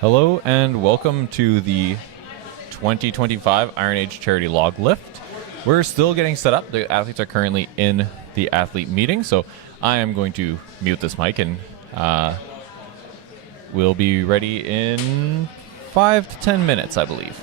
Hello and welcome to the 2025 Iron Age Charity Log Lift. We're still getting set up. The athletes are currently in the athlete meeting, so I am going to mute this mic and we'll be ready in 5 to 10 minutes, I believe.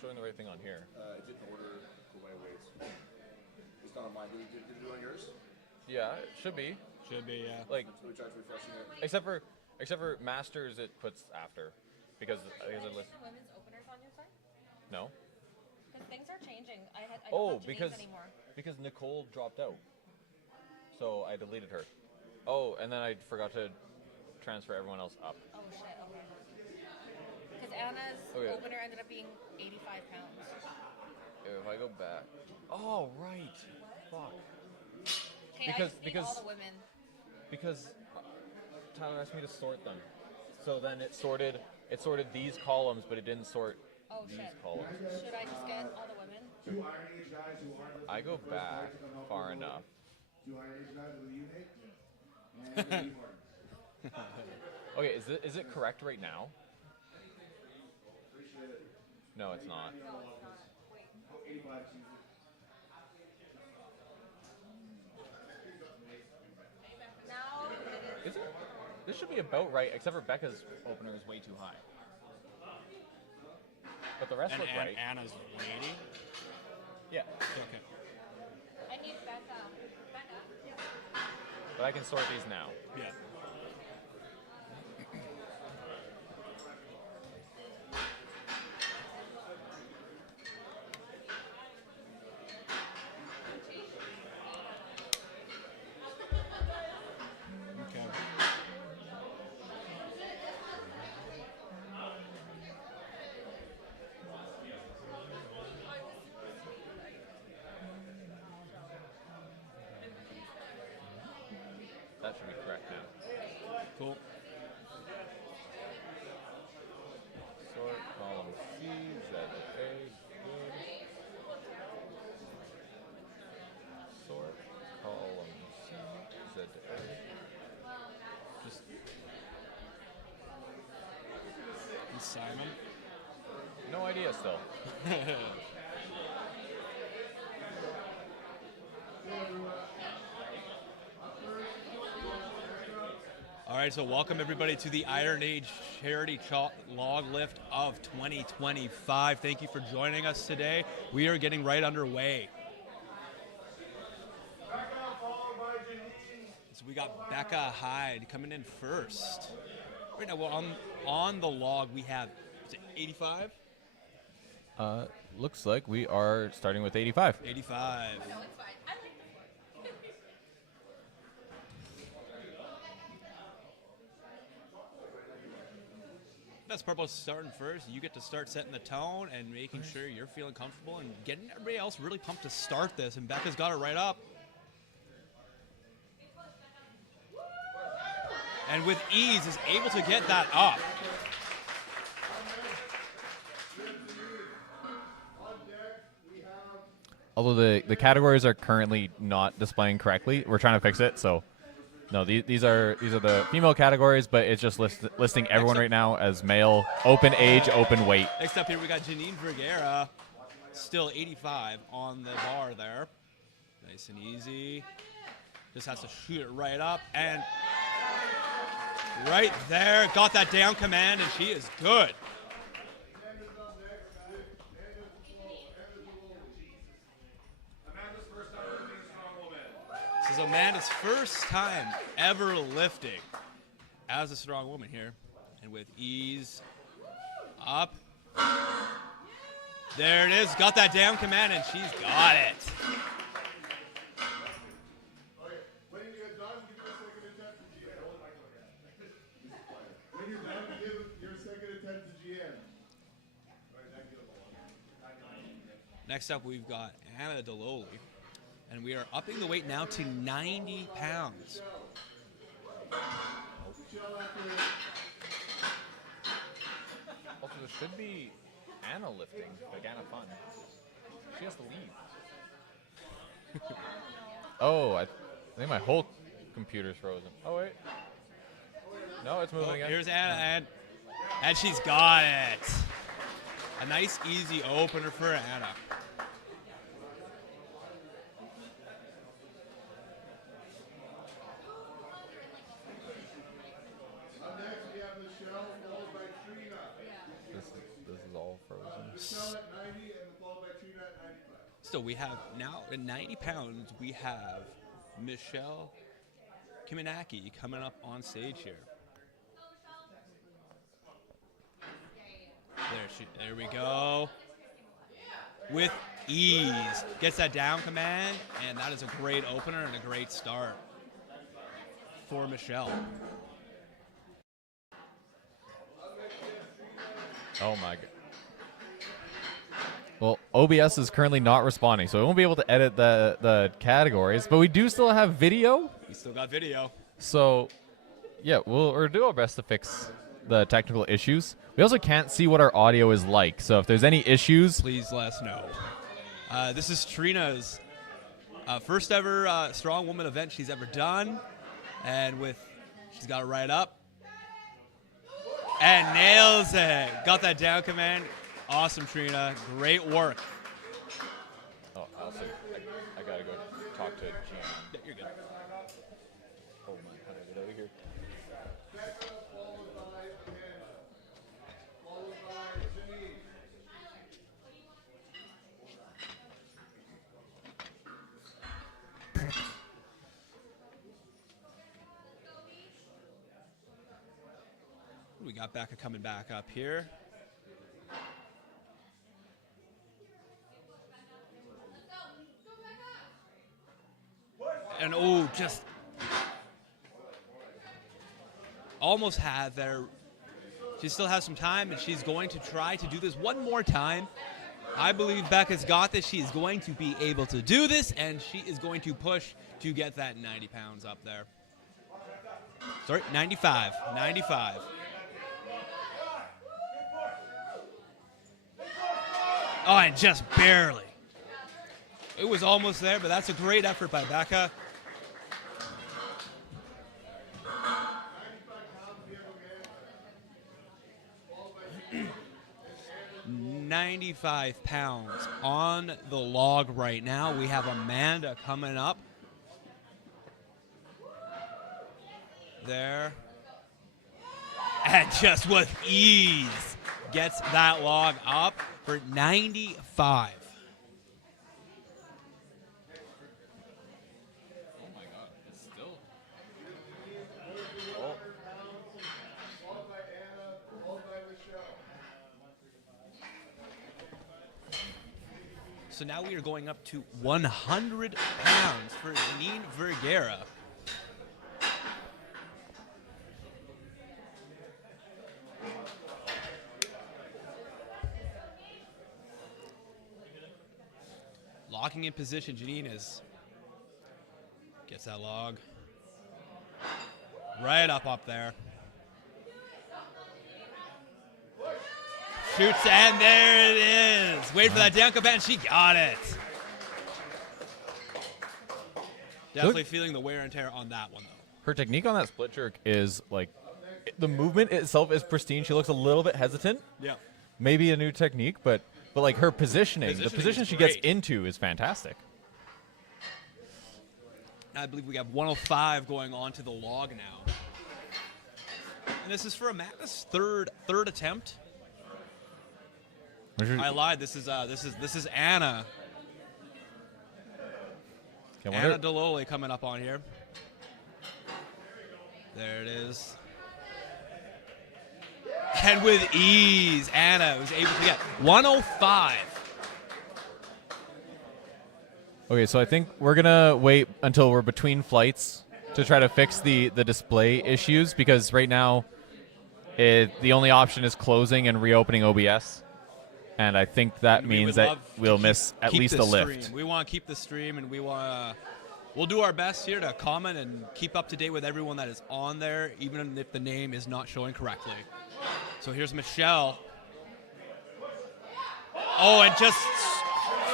showing the right thing on here. It didn't order for my weights. It's not on mine. Did it do it on yours? Yeah, it should be. Should be, yeah. Like, So we tried refreshing it. except for Masters, it puts after, because it lists. the women's openers on your side? No. Because things are changing. I Oh, don't have because Janine's anymore. because Nicole dropped out, so I deleted her. Oh, and then I forgot to transfer everyone else up. Oh shit. Okay. Because Anna's Okay. opener ended up being 85 pounds. If I go back. Oh right. Fuck. Okay, Because- I just need because- all the women. Because Tyler asked me to sort them, so then it sorted these columns, but it didn't sort Oh these shit. columns. Should I just get all the women? Two Iron Age guys who aren't I go back far enough. Two Iron Age guys with a unit. And Eddie Martin. Okay, is it correct right now? No, it's not. 85. Now it is. Is it? This should be about right, except for Becca's opener is way too high. But the rest And look right. Anna's waiting. Yeah, Okay. I need Becca. Becca. but I can sort these now. Yeah. Okay. That should be correct now. Cool. Sort column C, Z, A, good. Sort column C, Z, A. Just And Simon. no idea still. All right, so welcome everybody to the Iron Age Charity Log Lift of 2025. Thank you for joining us today. We are getting right underway. So we got Becca Hyde coming in first. Right now, well, on the log we have, is it 85? Looks like we are starting with 85. 85. No, it's fine. I like this one. That's purpose starting first. You get to start setting the tone and making sure you're feeling comfortable and getting everybody else really pumped to start this. And Becca's got it right up. And with ease is able to get that up. Although the categories are currently not displaying correctly, we're trying to fix it. So, no, these are the female categories, but it's just listing everyone right now as male, open age, open weight. Next up here we got Janine Vergara, still 85 on the bar there. Nice and easy. Just has to shoot it right up and right there. Got that down command and she is good. This is Amanda's first time ever lifting as a strong woman here. And with ease, up. There it is. Got that down command and she's got it. When you get done, give your second attempt to GM. When you're done, give your second attempt to GM. Next up, we've got Anna Deloli. And we are upping the weight now to 90 pounds. Also, there should be Anna lifting, like Anna Fun. She has to leave. Oh, I think my whole computer's frozen. Oh, wait. No, it's moving Oh, again. here's Anna, and she's got it. A nice, easy opener for Anna. Up next, we have Michelle, followed by Trina. This is all frozen. Michelle at still, we have now at 90 pounds, we have Michelle Kiminaki coming up on stage here. There we go. With ease. Gets that down command, and that is a great opener and a great start for Michelle. Oh my god. Well, OBS is currently not responding, so we won't be able to edit the categories, but we do still have video. We still got video. So, yeah, we'll do our best to fix the technical issues. We also can't see what our audio is like, so if there's any issues, Please let us know. This is Trina's first ever strong woman event she's ever done, and she's got it right up and nails it. Got that down command. Awesome, Trina. Great work. oh, also, I gotta go talk to Gian. Yeah, you're good. Oh my, how do I get out of here? We got Becca coming back up here. And just almost had there. She still has some time, and she's going to try to do this one more time. I believe Becca's got this. She is going to be able to do this, and she is going to push to get that 90 pounds up there. Sorry, 95. 95. Oh, and just barely. It was almost there, but that's a great effort by Becca. £95 on the log right now. We have Amanda coming up. There. And just with ease gets that log up for 95. Oh my god, it's still. So now we are going up to 100 pounds for Janine Vergara. Locking in position, Janine gets that log right up there. Shoots, and there it is. Wait for that down command, and she got it. Definitely feeling the wear and tear on that one, though. Her technique on that split jerk is like, the movement itself is pristine. She looks a little bit hesitant. Yeah. Maybe a new technique, but like her positioning, the Positioning position is she gets great. into is fantastic. I believe we have 105 going on to the log now. And this is for Amanda's third attempt. I lied. This is Anna. Okay, I wonder- Anna Delole coming up on here. There it is. And with ease, Anna was able to get 105. Okay, so I think we're gonna wait until we're between flights to try to fix the display issues, because right now the only option is closing and reopening OBS, and I think that We means would that love to we'll miss at keep least the a lift. stream. We want to keep the stream, and we'll do our best here to comment and keep up to date with everyone that is on there, even if the name is not showing correctly. So here's Michelle. Oh, and just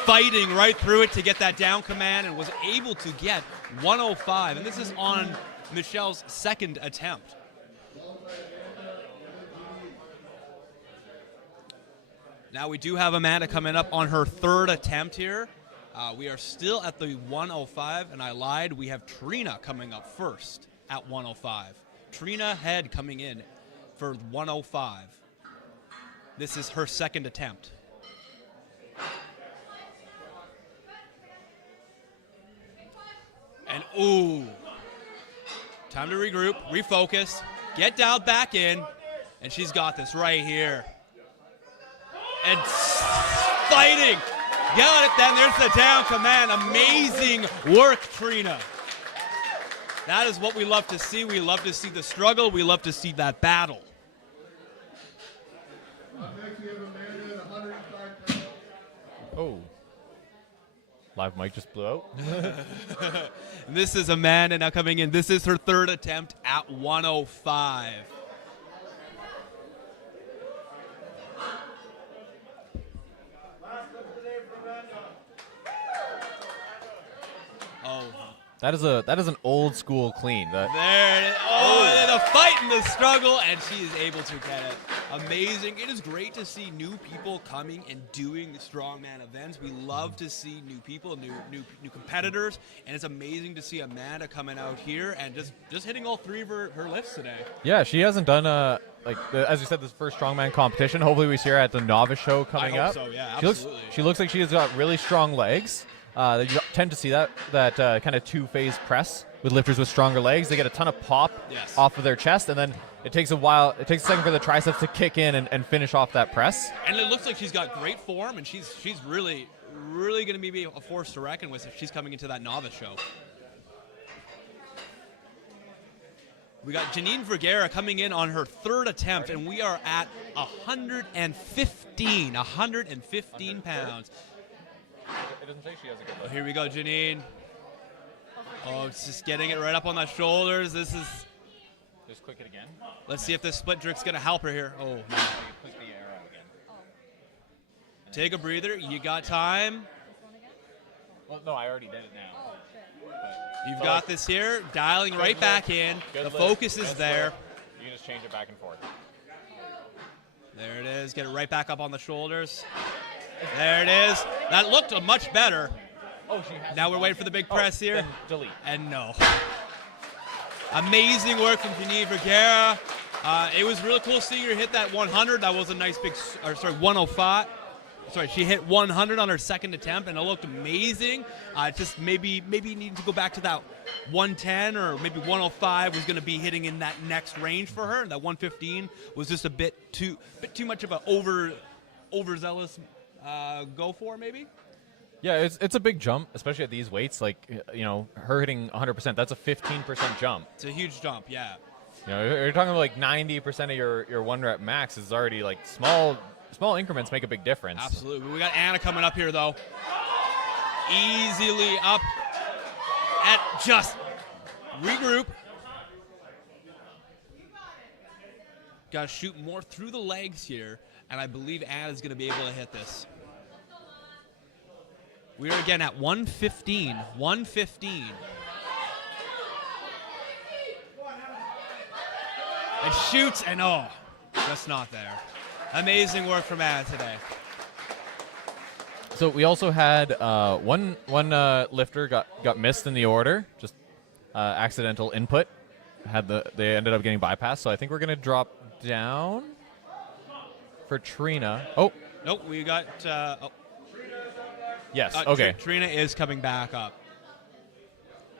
fighting right through it to get that down command, and was able to get 105. And this is on Michelle's second attempt. Now we do have Amanda coming up on her third attempt here. We are still at the 105, and I lied. We have Trina coming up first at 105. Trina Head coming in for 105. This is her second attempt. Ooh. Time to regroup, refocus, get dialed back in, and she's got this right here. And fighting. Got it, then there's the down command. Amazing work, Trina. That is what we love to see. We love to see the struggle. We love to see that battle. Next we have Amanda at 105 pounds. Oh. Live mic just blew out. This is Amanda now coming in. This is her third attempt at 105. Oh, That is an old school clean. there it is. Oh, the fight and the struggle, and she is able to get it. Amazing. It is great to see new people coming and doing strongman events. We love to see new people, new competitors, and it's amazing to see Amanda coming out here and just hitting all three of her lifts today. Yeah, she hasn't done as you said, this first strongman competition. Hopefully we see her at the novice show coming hope up. so, yeah, She absolutely. looks like she's got really strong legs. You tend to see that kind of two-phase press with lifters with stronger legs. They get a ton of pop Yes. off of their chest, and then it takes a second for the triceps to kick in and finish off that press. And it looks like she's got great form, and she's really going to be a force to reckon with if she's coming into that novice show. We got Janine Vergara coming in on her third attempt, and we are at 115 pounds. It doesn't say she has a good Oh, here we go, Janine. Oh, it's just getting it right up on the shoulders. This is. Just click it again. Let's see if this split trick's going to help her here. Oh, no. Click the arrow again. Take a breather. You got time. Well, no, I already did it now. You've got this here. Dialing right back in. Good The lift, focus is good there. lift. You can just change it back and forth. There it is. Get it right back up on the shoulders. There it is. That looked much better. Oh, she has. Now we're waiting for the big press here. Then delete. And no. Amazing work from Janine Vergara. It was really cool seeing her hit that 100. That was a nice big, 105. Sorry, she hit 100 on her second attempt, and it looked amazing. Just maybe needing to go back to that 110 or maybe 105 was going to be hitting in that next range for her. That 115 was just a bit too much of an overzealous go for maybe. Yeah, it's a big jump, especially at these weights. Like, her hitting 100%, that's a 15% jump. It's a huge jump, yeah. You're talking about like 90% of your one rep max is already like small increments make a big difference. Absolutely. We got Anna coming up here though. Easily up at just regroup. Got to shoot more through the legs here, and I believe Anna's going to be able to hit this. We are again at 115. 115. And shoots, and oh, just not there. Amazing work from Anna today. So we also had one lifter got missed in the order, just accidental input. They ended up getting bypassed. So I think we're gonna drop down for Trina. Oh, Nope, we got. yes. Okay. Trina is coming back up.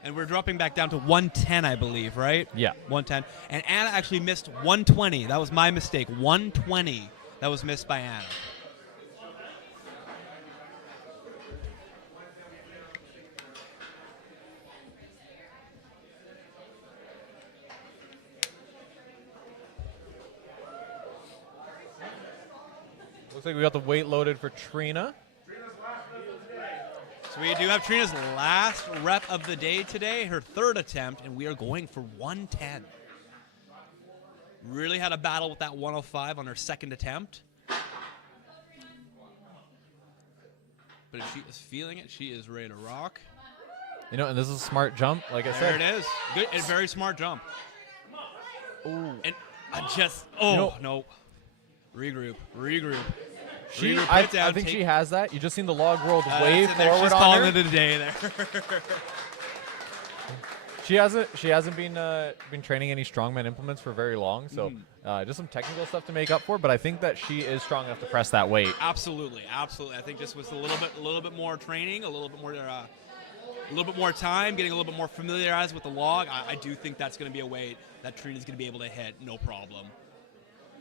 And we're dropping back down to 110, I believe, right? Yeah. 110. And Anna actually missed 120. That was my mistake. 120. That was missed by Anna. Looks like we got the weight loaded for Trina. So we do have Trina's last rep of the day today, her third attempt, and we are going for 110. Really had a battle with that 105 on her second attempt. But if she is feeling it, she is ready to rock. And this is a smart jump, like I There said. it is. Good and very smart jump. Ooh. And no. Regroup. She, Regroup, I put down, think take- she has that. You just seen the log rolled way that's it there. forward She's on calling her. it a day there. She hasn't been training any strongman implements for very long, so just some technical stuff to make up for. But I think that she is strong enough to press that weight. Absolutely. I think just with a little bit more training, a little bit more a little bit more time, getting a little bit more familiarized with the log, I do think that's going to be a weight that Trina's going to be able to hit, no problem.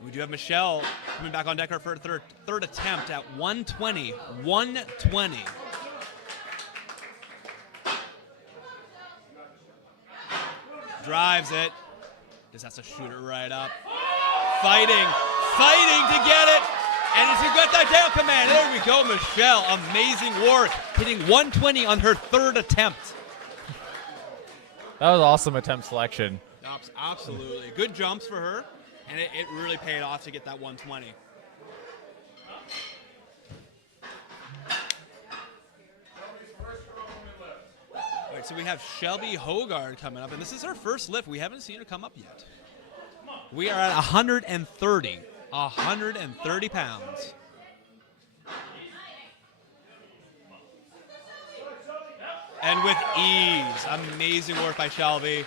We do have Michelle coming back on deck for her third attempt at 120. 120. Drives it. Just has to shoot it right up. Fighting to get it. And she got that down command. There we go, Michelle. Amazing work. Hitting 120 on her third attempt. That was awesome attempt selection. Absolutely. Good jumps for her. And it really paid off to get that 120. All right, so we have Shelby Hogard coming up. And this is her first lift. We haven't seen her come up yet. We are at 130. 130 pounds. And with ease. Amazing work by Shelby.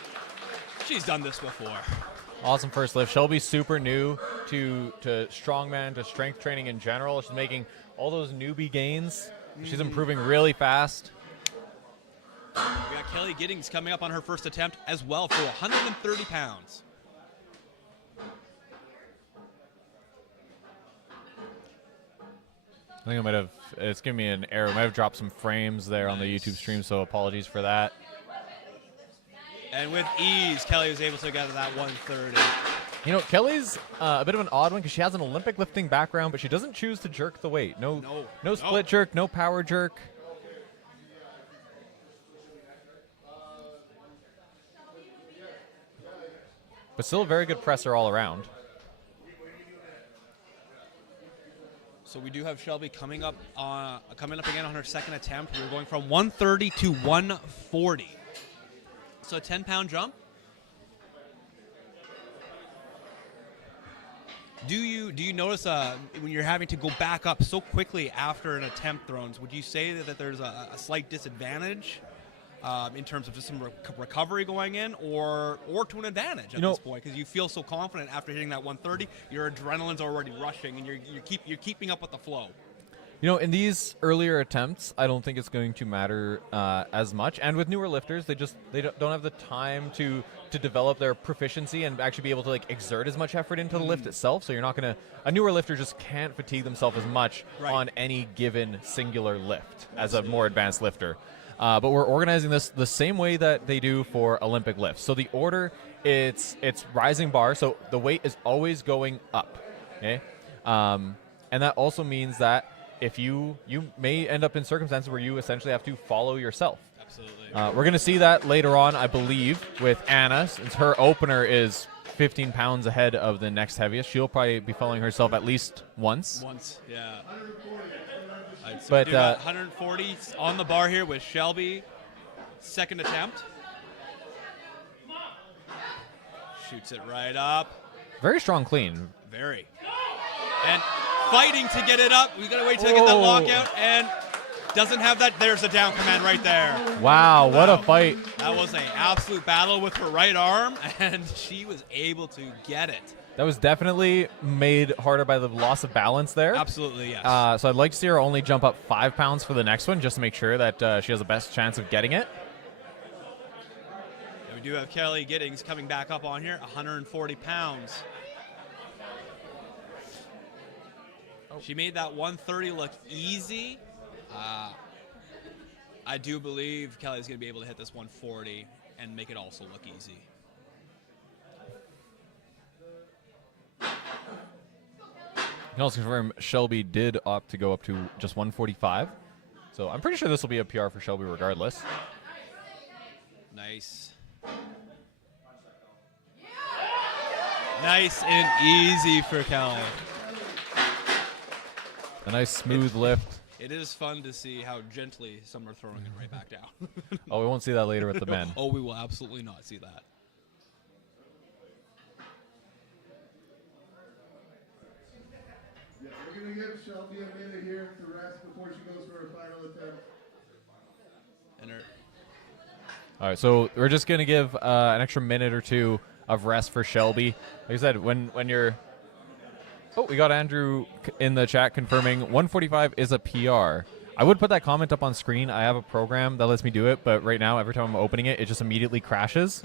She's done this before. Awesome first lift. Shelby's super new to strongman, to strength training in general. She's making all those newbie gains. She's improving really fast. We got Kelly Giddings coming up on her first attempt as well for 130 pounds. I think it's giving me an error. I might have dropped some frames there on the YouTube stream, so apologies for that. And with ease, Kelly was able to get to that 130. You know, Kelly's a bit of an odd one because she has an Olympic lifting background, but she doesn't choose to jerk the weight. No split jerk, no power jerk. But still a very good presser all around. So we do have Shelby coming up again on her second attempt. We're going from 130 to 140. So a 10-pound jump. Do you notice when you're having to go back up so quickly after an attempt thrown, would you say that there's a slight disadvantage in terms of just some recovery going in, or to an advantage at this point, because you feel so confident after hitting that 130, your adrenaline's already rushing and you're keeping up with the flow? You know, in these earlier attempts, I don't think it's going to matter as much. And with newer lifters, they don't have the time to develop their proficiency and actually be able to exert as much effort into the lift itself. So you're not going to – a newer lifter just can't fatigue themselves as much on any given singular lift as a more advanced lifter. But we're organizing this the same way that they do for Olympic lifts. So the order, it's rising bar, so the weight is always going up. Okay, and that also means that if you may end up in circumstances where you essentially have to follow yourself. Absolutely. We're going to see that later on, I believe, with Anna, since her opener is 15 pounds ahead of the next heaviest. She'll probably be following herself at least once. Yeah. Right, so but we do got 140 on the bar here with Shelby. Second attempt. Shoots it right up. very strong clean. Very. And fighting to get it up. We got to wait till they get that lockout. And doesn't have that. There's a down command right there. Wow, what a fight. That was an absolute battle with her right arm, and she was able to get it. That was definitely made harder by the loss of balance there. Absolutely, yes. So I'd like to see her only jump up 5 pounds for the next one, just to make sure that she has the best chance of getting it. And we do have Kelly Giddings coming back up on here, 140 pounds. She made that 130 look easy. I do believe Kelly's going to be able to hit this 140 and make it also look easy. You can also confirm Shelby did opt to go up to just 145. So I'm pretty sure this will be a PR for Shelby regardless. Nice. Nice and easy for Kelly. A nice smooth lift. It is fun to see how gently some are throwing it right back down. Oh, we won't see that later with the men. Oh, we will absolutely not see that. Yeah, we're going to give Shelby a minute here to rest before she goes for her final attempt. And her, All right, so we're just going to give an extra minute or two of rest for Shelby. Like I said, when you're... Oh, we got Andrew in the chat confirming 145 is a PR. I would put that comment up on screen. I have a program that lets me do it, but right now, every time I'm opening it, it just immediately crashes.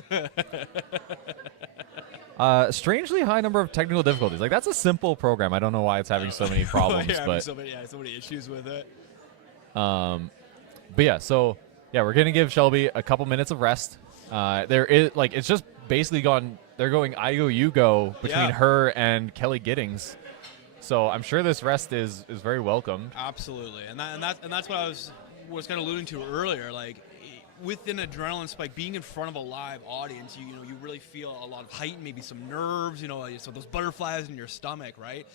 Strangely high number of technical difficulties. Like, that's a simple program. I don't know why it's having so many problems, yeah, but so many issues with it. but yeah, so yeah, we're gonna give Shelby a couple minutes of rest. There is like it's just basically gone. They're going I go you go between Yeah. her and Kelly Giddings. So I'm sure this rest is very welcome. Absolutely, and that's what I was kind of alluding to earlier. Like with an adrenaline spike, being in front of a live audience, you know you really feel a lot of height, maybe some nerves. You know, so those butterflies in your stomach, right?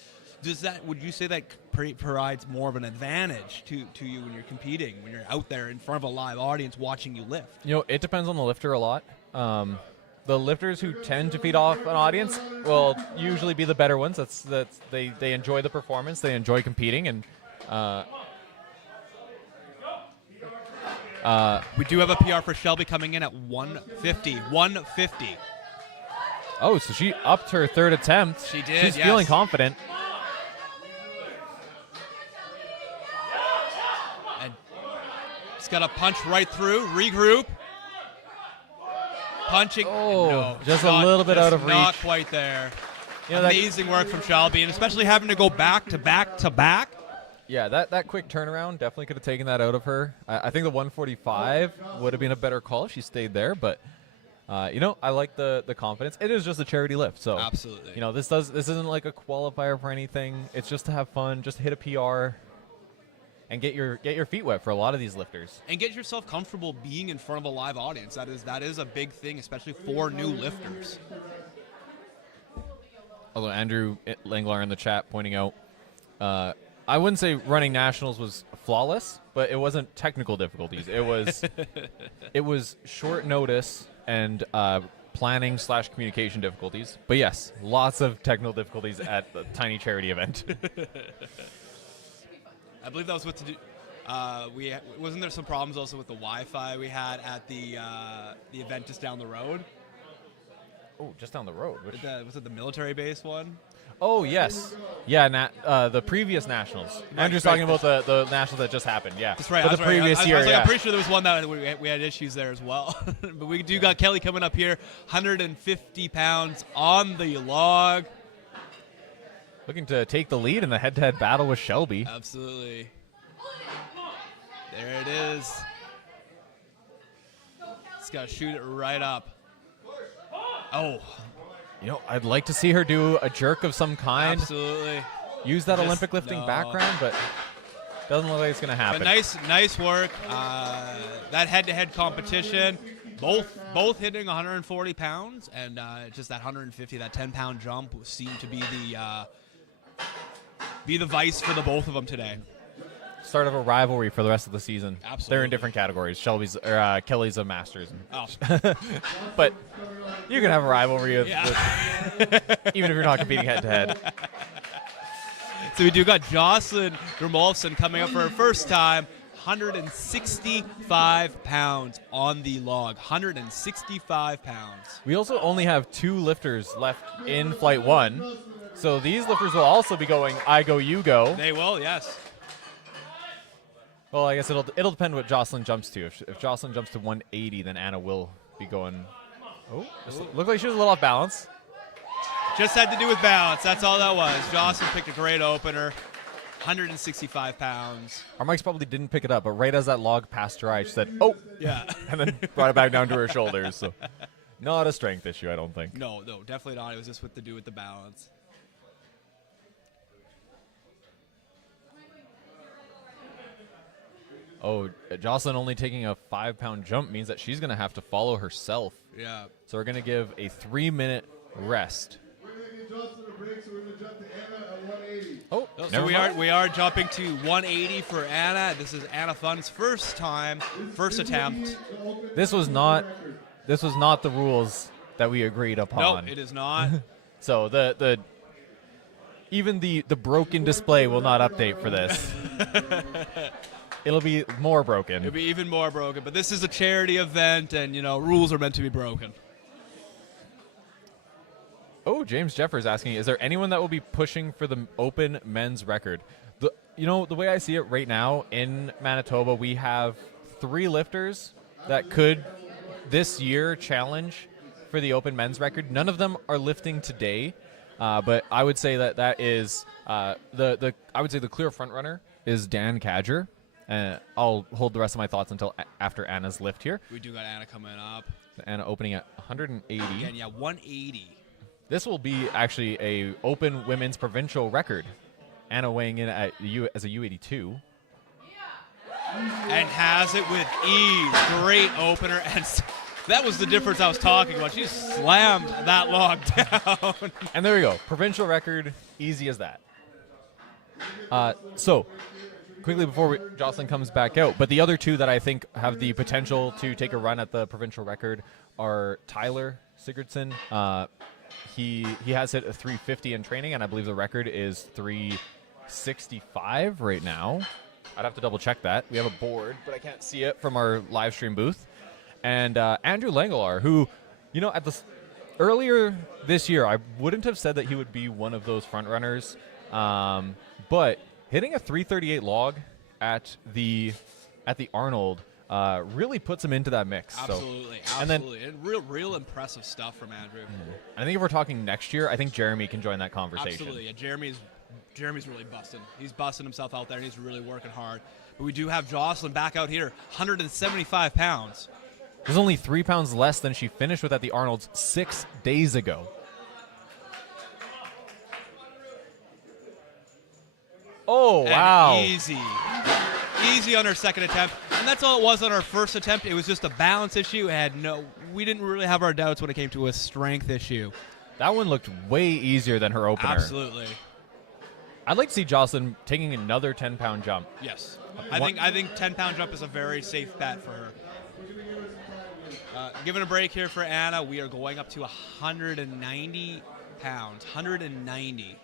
Would you say that provides more of an advantage to you when you're competing, when you're out there in front of a live audience watching you lift? You know, it depends on the lifter a lot. The lifters who tend to feed off an audience will usually be the better ones. They enjoy the performance, they enjoy competing, and We do have a PR for Shelby coming in at 150. 150. oh, so she upped her third attempt. She did, She's yes. feeling confident. And it's got to punch right through, regroup. Punching. Oh, no, just a not- little bit just out of Not reach. quite there. You know, that- Amazing work from Shelby, and especially having to go back to back to back. Yeah, that quick turnaround definitely could have taken that out of her. I think the 145 would have been a better call if she stayed there, but you know, I like the confidence. It is just a charity lift, so Absolutely. You know, this isn't like a qualifier for anything. It's just to have fun, just hit a PR, and get your feet wet for a lot of these lifters. And get yourself comfortable being in front of a live audience. That is a big thing, especially for new lifters. Although Andrew Langlar in the chat pointing out, I wouldn't say running nationals was flawless, but it wasn't technical difficulties. It was short notice and planning / communication difficulties. But yes, lots of technical difficulties at the tiny charity event. I believe that was what to do. Wasn't there some problems also with the Wi-Fi we had at the event just down the road? Oh, just down the road. Was it the military base one? Oh, yes. Yeah, the previous nationals. Andrew's talking about the nationals that just happened, yeah. That's right. For That's the right. previous I was year, like, yeah. I'm pretty sure there was one that we had issues there as well. But we do got Kelly coming up here, 150 pounds on the log. Looking to take the lead in the head-to-head battle with Shelby. Absolutely. There it is. Just got to shoot it right up. Oh, You know, I'd like to see her do a jerk of some kind. absolutely. Use that Just- Olympic lifting no. background, but doesn't look like it's going to happen. But nice work. That head-to-head competition, both hitting 140 pounds, and just that 150, that 10-pound jump seemed to be the vice for the both of them today. Start of a rivalry for the rest of the season. They're Absolutely. in different categories. Kelly's a Masters. Oh, But you can have a rivalry yeah. even if you're not competing head-to-head. So we do got Jocelyn Grimolfsson coming up for her first time. 165 pounds on the log. 165 pounds. We also only have 2 lifters left in Flight 1. So these lifters will also be going I go, you go. They will, yes. Well, I guess it'll depend what Jocelyn jumps to. If Jocelyn jumps to 180, then Anna will be going. Oh, looked like she was a little off balance. Just had to do with balance. That's all that was. Jocelyn picked a great opener. 165 pounds. Our mics probably didn't pick it up, but right as that log passed her eye, she said, "Oh," Yeah. and then brought it back down to her shoulders. So, not a strength issue, I don't think. No, definitely not. It was just what to do with the balance. Oh, Jocelyn only taking a 5-pound jump means that she's going to have to follow herself. Yeah. So we're going to give a 3-minute rest. We're going to give Jocelyn a break, so we're going to jump to Anna at 180. Oh, So never mind. we are jumping to 180 for Anna. This is Anna Fun's first attempt. This was not the rules that we agreed No, upon. it is not. So even the broken display will not update for this. It'll be more broken. It'll be even more broken. But this is a charity event, and rules are meant to be broken. Oh, James Jeffers asking, is there anyone that will be pushing for the open men's record? the way I see it right now in Manitoba, we have 3 lifters that could this year challenge for the open men's record. None of them are lifting today, but I would say that is I would say the clear front runner is Dan Cadger. I'll hold the rest of my thoughts until after Anna's lift here. We do got Anna coming up. Anna opening at 180. Again, yeah, 180. This will be actually a open women's provincial record. Anna weighing in at as a U82. And has it with ease. Great opener. And that was the difference I was talking about. She slammed that log down. And there we go. Provincial record, easy as that. So, quickly before Jocelyn comes back out, but the other 2 that I think have the potential to take a run at the provincial record are Tyler Sigurdsson. He has hit a 350 in training, and I believe the record is 365 right now. I'd have to double check that. We have a board, but I can't see it from our live stream booth. And Andrew Langelar, who, earlier this year, I wouldn't have said that he would be one of those front runners, but hitting a 338 log at the Arnold really puts him into that mix. Absolutely, so. absolutely. And real impressive stuff from Andrew. I think if we're talking next year, I think Jeremy can join that conversation. Absolutely, yeah. Jeremy's really busting. He's busting himself out there, and he's really working hard. But we do have Jocelyn back out here, 175 pounds. There's only 3 pounds less than she finished with at the Arnold's 6 days ago. Oh, And wow. Easy on her second attempt. And that's all it was on our first attempt. It was just a balance issue. We didn't really have our doubts when it came to a strength issue. That one looked way easier than her opener. Absolutely. I'd like to see Jocelyn taking another 10-pound jump. Yes. I think 10-pound jump is a very safe bet for her. Giving a break here for Anna. We are going up to 190 pounds. 190.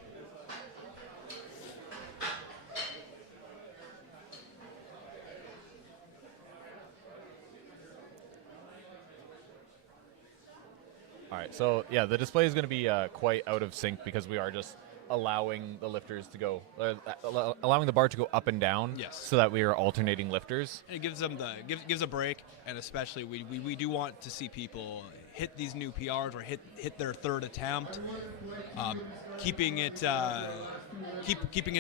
All right, so yeah, the display is going to be quite out of sync because we are just allowing the lifters to go, allowing the bar to go up and down. Yes. So that we are alternating lifters. And it gives them gives a break, and especially we do want to see people hit these new PRs or hit their third attempt, keeping it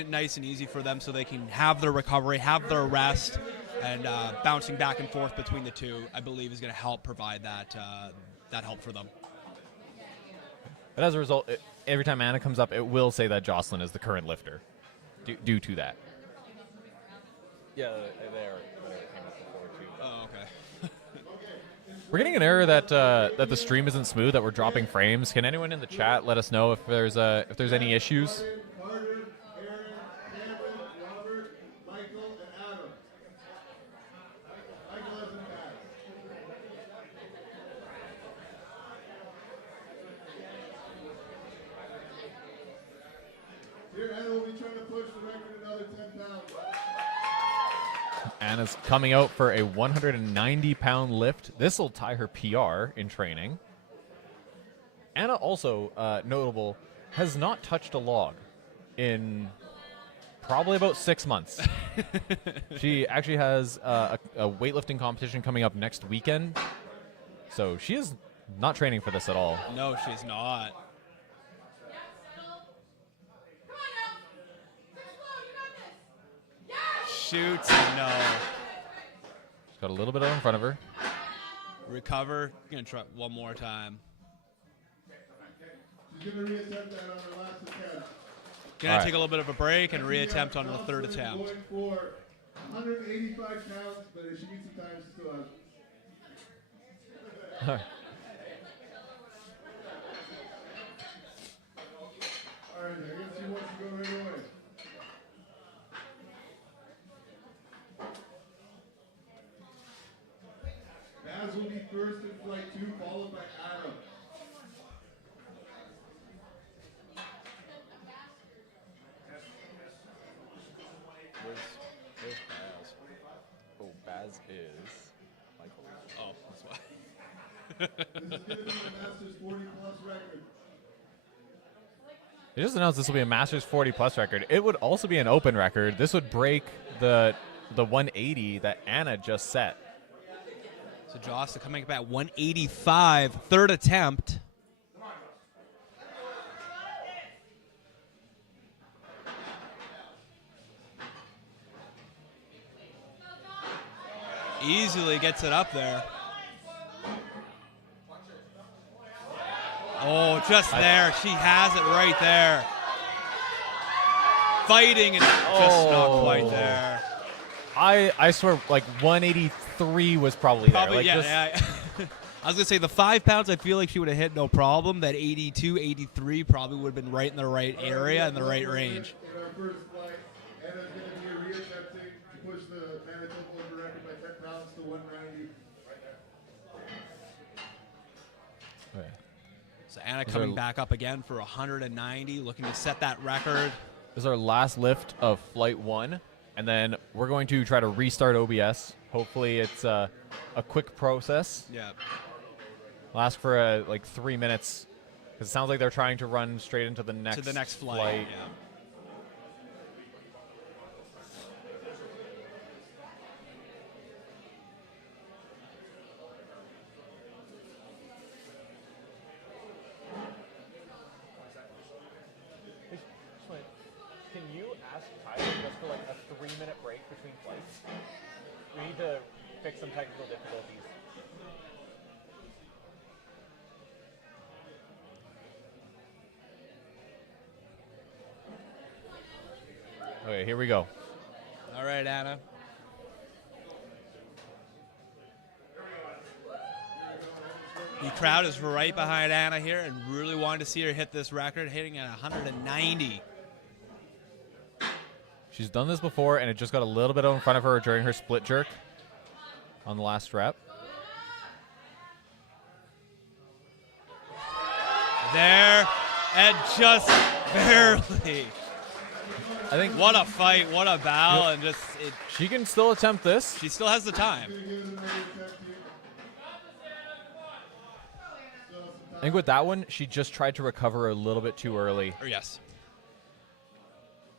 nice and easy for them so they can have their recovery, have their rest, and bouncing back and forth between the 2, I believe, is going to help provide that help for them. But as a result, every time Anna comes up, it will say that Jocelyn is the current lifter due to that. Yeah, there came up before too. Oh, okay. We're getting an error that the stream isn't smooth, that we're dropping frames. Can anyone in the chat let us know if there's any issues? Carter, Aaron, Cameron, Robert, Michael, and Adam. Michael hasn't passed. Here, Anna will be trying to push the record another 10 pounds. Anna's coming out for a 190-pound lift. This will tie her PR in training. Anna also, notable, has not touched a log in probably about 6 months. She actually has a weightlifting competition coming up next weekend. So she is not training for this at all. No, she's not. Shoots, no. She's got a little bit out in front of her. Recover. Gonna try one more time. She's going to reattempt that on her last attempt. Gonna All right. take a little bit of a break and reattempt on the third attempt. Going for 185 pounds, but if she needs some time, she still has. All right, I guess she wants to go right away. Baz will be first in flight 2, followed by Adam. Where's Baz? Oh, Baz is Michael. Oh, that's why. This is going to be the Masters 40 plus record. They just announced this will be a Masters 40 plus record. It would also be an open record. This would break the 180 that Anna just set. So Jocelyn coming up at 185, third attempt. Easily gets it up there. Oh, just there. She has it right there. Fighting and just not quite there. I swear, like 183 was probably there. Probably, Like yeah. this- yeah. I was going to say the 5 pounds, I feel like she would have hit no problem. That 82, 83 probably would have been right in the right area and the right range. In our first flight, Anna's going to be reattempting to push the Manitoba Olympic record by 10 pounds to 190. Okay. So Anna coming back up again for 190, looking to set that record. This is our last lift of Flight 1, and then we're going to try to restart OBS. Hopefully it's a quick process. Yeah. Last for like 3 minutes, because it sounds like they're trying to run straight into the next To the next flight. Yeah. Can you ask Tyler just for like a 3-minute break between flights? We need to fix some technical difficulties. Okay, here we go. All right, Anna. The crowd is right behind Anna here and really wanted to see her hit this record, hitting at 190. She's done this before, and it just got a little bit out in front of her during her split jerk on the last rep. There, and just barely. I think What a fight, what a battle, and just she can still attempt this. she still has the time. I think with that one, she just tried to recover a little bit too early. Or yes.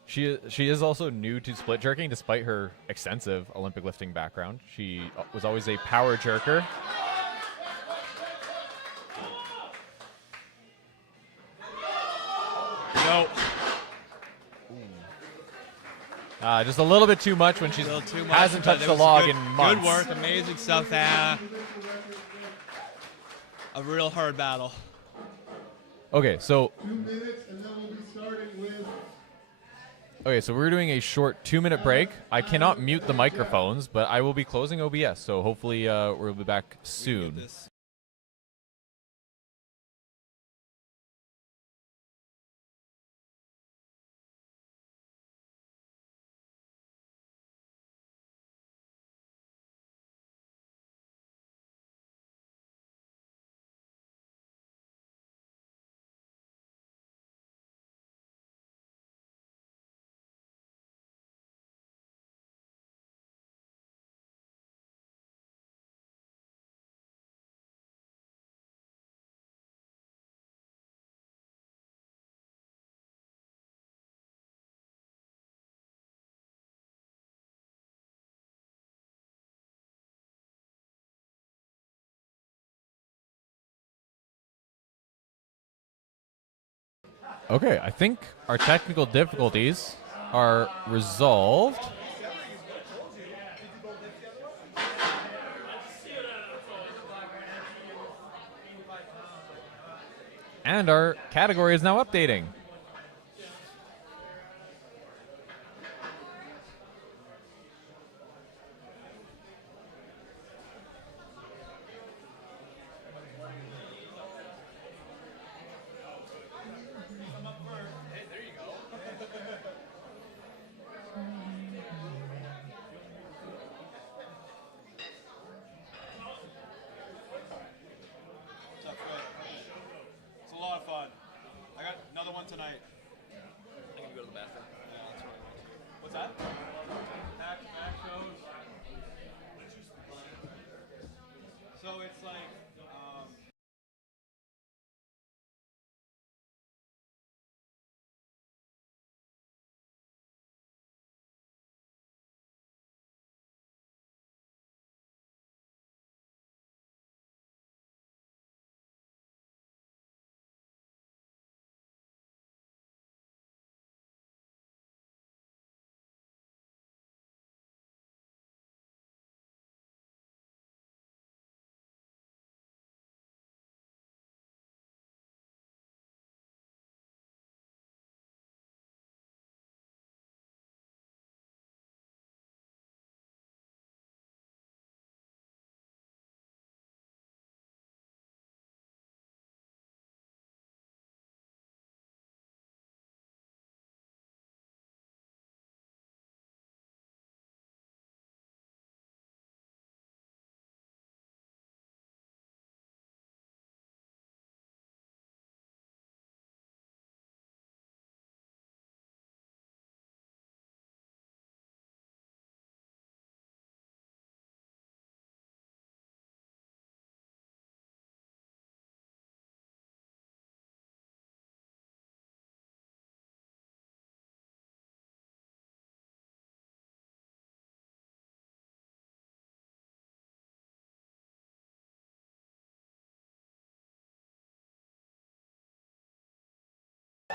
She is also new to split jerking, despite her extensive Olympic lifting background. She was always a power jerker. No, Just a little bit too much when she a little too much. hasn't but touched it the was log good, in months. Good work, amazing stuff, Anna. A real hard battle. Okay, so 2 minutes, and then we'll be starting with we're doing a short 2-minute break. I cannot mute the microphones, but I will be closing OBS, so hopefully we'll be back soon. This. Okay, I think our technical difficulties are resolved. And our category is now updating. It's a lot of fun. I got another one tonight. I'm gonna go to the bathroom. Yeah, that's what I want to. What's that? Mac shows. So it's like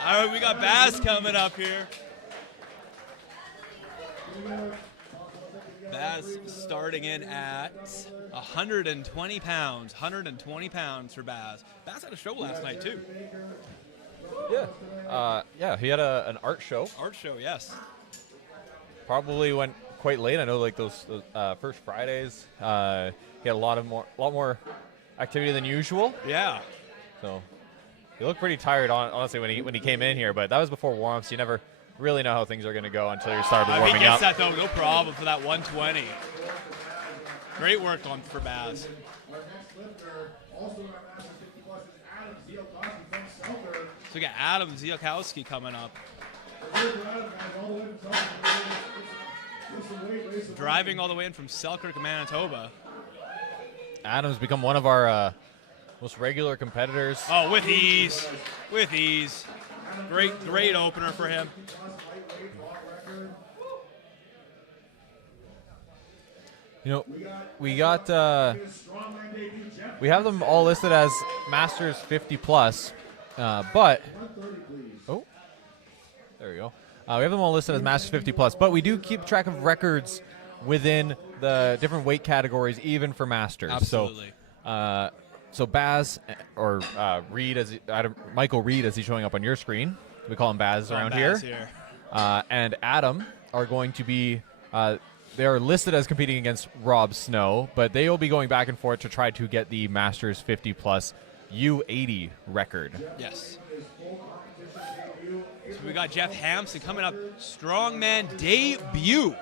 All right, we got Baz coming up here. Baz starting in at 120 pounds. 120 pounds for Baz. Baz had a show last night, too. Yeah, he had an art show. Art show, yes. Probably went quite late. I know, like those first Fridays, he had a lot more activity than usual. Yeah. So he looked pretty tired, honestly, when he came in here. But that was before warm-ups. You never really know how things are going to go until you start He warming gets up. that, though, no problem for that 120. Great work for Baz. Our next lifter, also in our Masters 50 Plus, is Adam Zielkowski from Selkirk. So we got Adam Zielkowski coming up. Here's Adam, guys, all the way from Selkirk. Listen, wait, listen. Driving all the way in from Selkirk, Manitoba. Adam's become one of our most regular competitors. Oh, with ease. With ease. Great opener for him. You know, we have them all listed as Masters 50 plus, but there we go. We have them all listed as Masters 50 plus, but we do keep track of records within the different weight categories, even for Masters. Absolutely. So Baz or Reed, Michael Reed, as he's showing up on your screen. We call him Baz around Baz here. And Adam are going to be. They are listed as competing against Rob Snow, but they will be going back and forth to try to get the Masters 50 plus U80 record. Yes. So we got Jeff Hampson coming up. Strongman debut.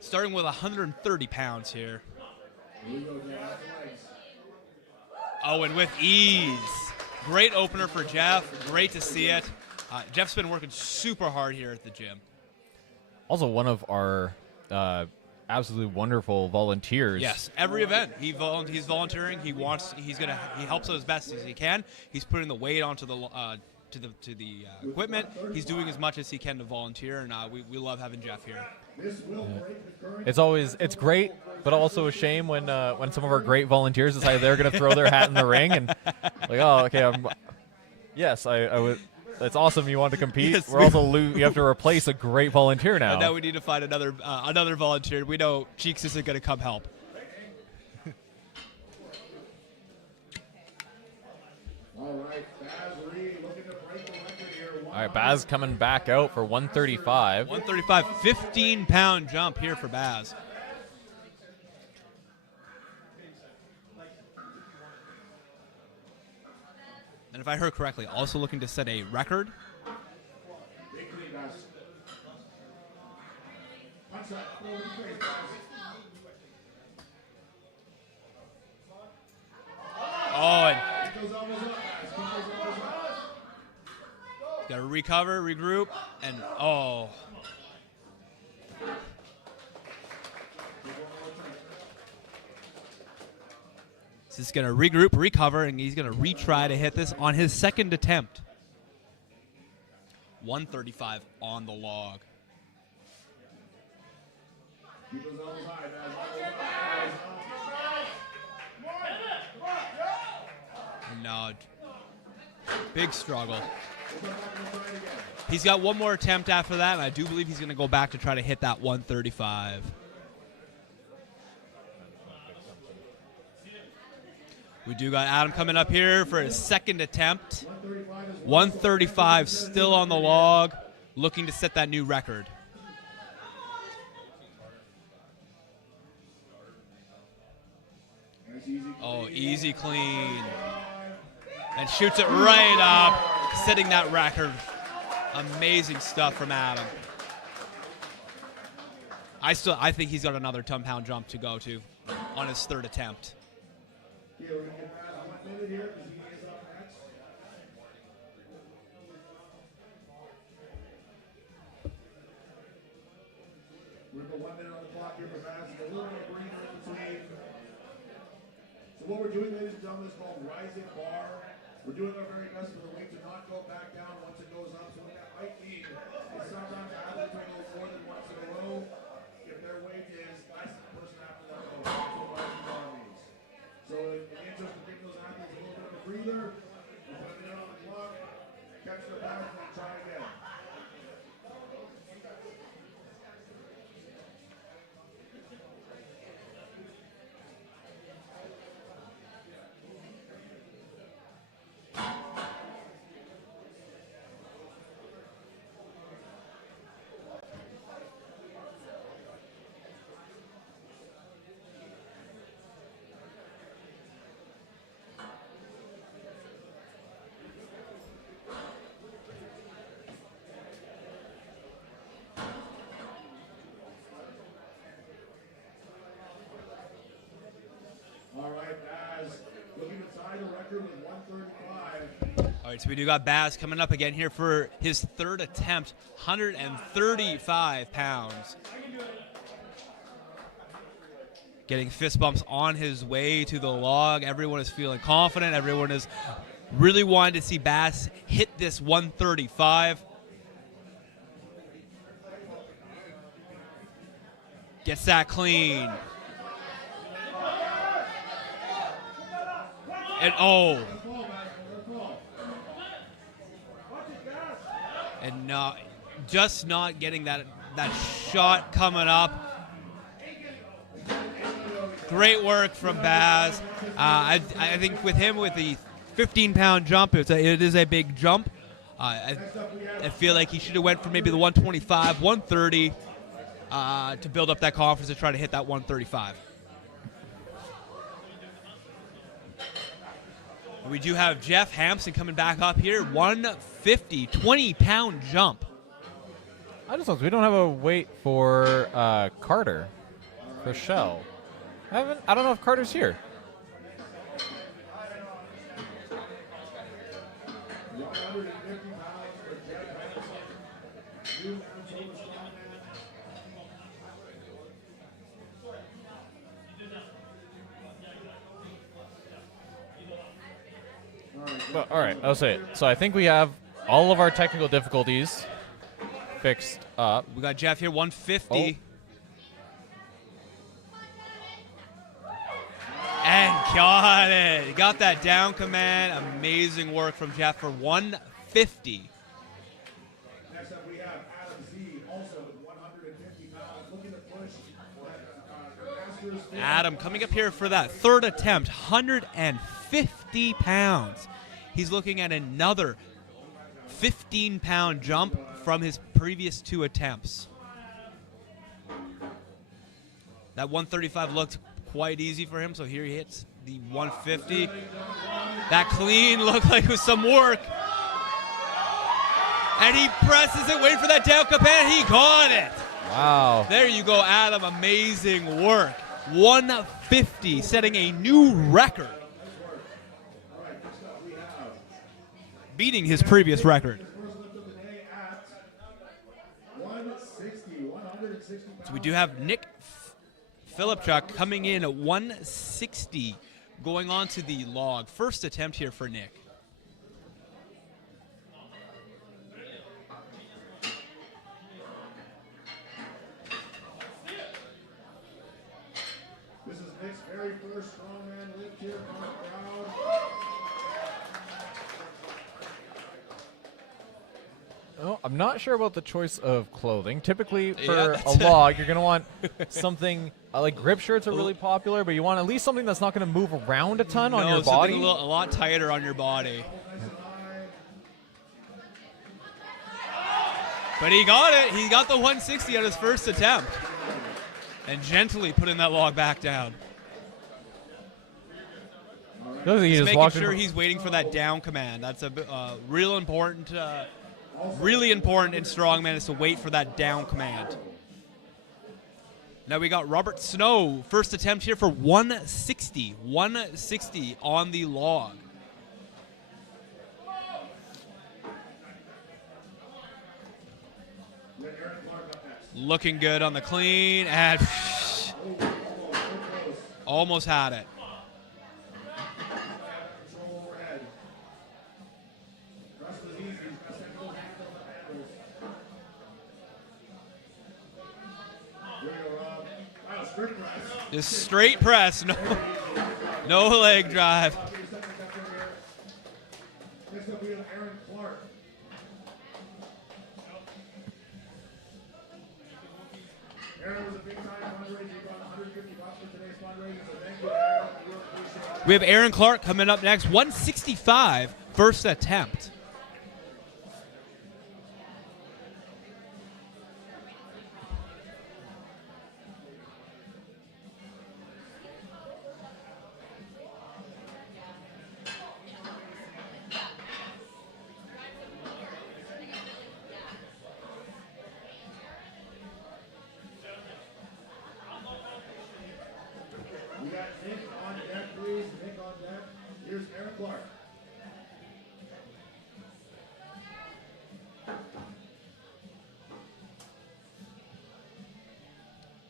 Starting with 130 pounds here. Oh, and with ease. Great opener for Jeff. Great to see it. Jeff's been working super hard here at the gym. Also, one of our absolutely wonderful volunteers. Yes, every event he's volunteering. He helps out as best as he can. He's putting the weight onto the equipment. He's doing as much as he can to volunteer, and we love having Jeff here. It's great, but also a shame when some of our great volunteers decide they're going to throw their hat in the ring and like, oh, okay, I would. It's awesome you want to compete. Yes, We're also you have to replace a great volunteer now. And now we need to find another volunteer. We know Cheeks isn't going to come help. All right, Baz Reed looking to break the record here. All right, Baz coming back out for 135. 135, 15-pound jump here for Baz. And if I heard correctly, also looking to set a record. Big clean, Baz. Punch that forward face, Baz. Oh, and Keep those elbows up, Baz. Keep those elbows up. got to recover, regroup, and oh. So he's going to regroup, recover, and he's going to retry to hit this on his second attempt. 135 on the log. Keep those elbows high, Baz. No. Big struggle. He's got one more attempt after that, and I do believe he's going to go back to try to hit that 135. We do got Adam coming up here for his second attempt. 135 still on the log, looking to set that new record. Oh, easy clean. And shoots it right up, setting that record. Amazing stuff from Adam. I think he's got another 10-pound jump to go to on his third attempt. Yeah, we're going to get Baz 1 minute here because he is up next. We're going to go 1 minute on the clock here for Baz. It's a little bit of breather in between. So what we're doing, ladies and gentlemen, is called rising bar. We're doing our very best for the weight to not go back down once it goes up. So what that might mean is sometimes athletes are going more than once in a row. If their weight is less than the person after that goes, that's what rising bar means. So in the interest of giving those athletes a little bit of a breather, we're putting it on the clock, catch extra pound and try again. All right, Baz, looking to tie the record with 135. All right, so we do got Baz coming up again here for his third attempt, 135 pounds. Getting fist bumps on his way to the log. Everyone is feeling confident. Everyone is really wanting to see Baz hit this 135. Gets that clean. And just not getting that shot coming up. Great work from Baz. I think with him, with the 15-pound jump, it is a big jump. I feel like he should have went for maybe the 125, 130 to build up that confidence to try to hit that 135. We do have Jeff Hampson coming back up here, 150, 20-pound jump. I just thought we don't have a weight for Carter, for Shell. I don't know if Carter's here. 150 pounds for Jeff Hampson. New Manitoba strongman. But, all right, I'll say it. So I think we have all of our technical difficulties fixed up. We got Jeff here, 150. And got it. Got that down command. Amazing work from Jeff for 150. Next up we have Adam Z, also with 150 pounds, looking to push that Masters. Adam coming up here for that third attempt, 150 pounds. He's looking at another 15-pound jump from his previous two attempts. That 135 looked quite easy for him, so here he hits the 150. That clean looked like it was some work. And he presses it, waiting for that down command. He got it. Wow. There you go, Adam. Amazing work. 150, setting a new record. Beating his previous record. First lift of the day at 160 So we do have Nick Filipchuk coming in at 160, going on to the log. First attempt here for Nick. This is Nick's very first strongman lift here from the crowd. Oh, I'm not sure about the choice of clothing. Typically, for Yeah, a that's- log, you're going to want something like grip shirts are really popular, but you want at least something that's not going to move around a ton on your something body. a lot tighter on your body. But he got it. He got the 160 on his first attempt. And gently putting that log back down. Looks like he Just just making walked sure in- he's waiting for that down command. That's a real important, really important in strongman is to wait for that down command. Now we got Robert Snow, first attempt here for 160. 160 on the log. Looking good on the clean, and almost had it. Control overhead. Rest is easy. He's got that full handle on the handles. Here we go, Rob. Wow, strict press. Just straight press, no leg drive. Next up we have Aaron Clark. Aaron was a big time fundraiser. You got $150 for today's fundraiser, so thank you, Aaron. We really appreciate it. We have Aaron Clark coming up next. 165 first attempt. We got Nick on deck, please. Nick on deck. Here's Aaron Clark.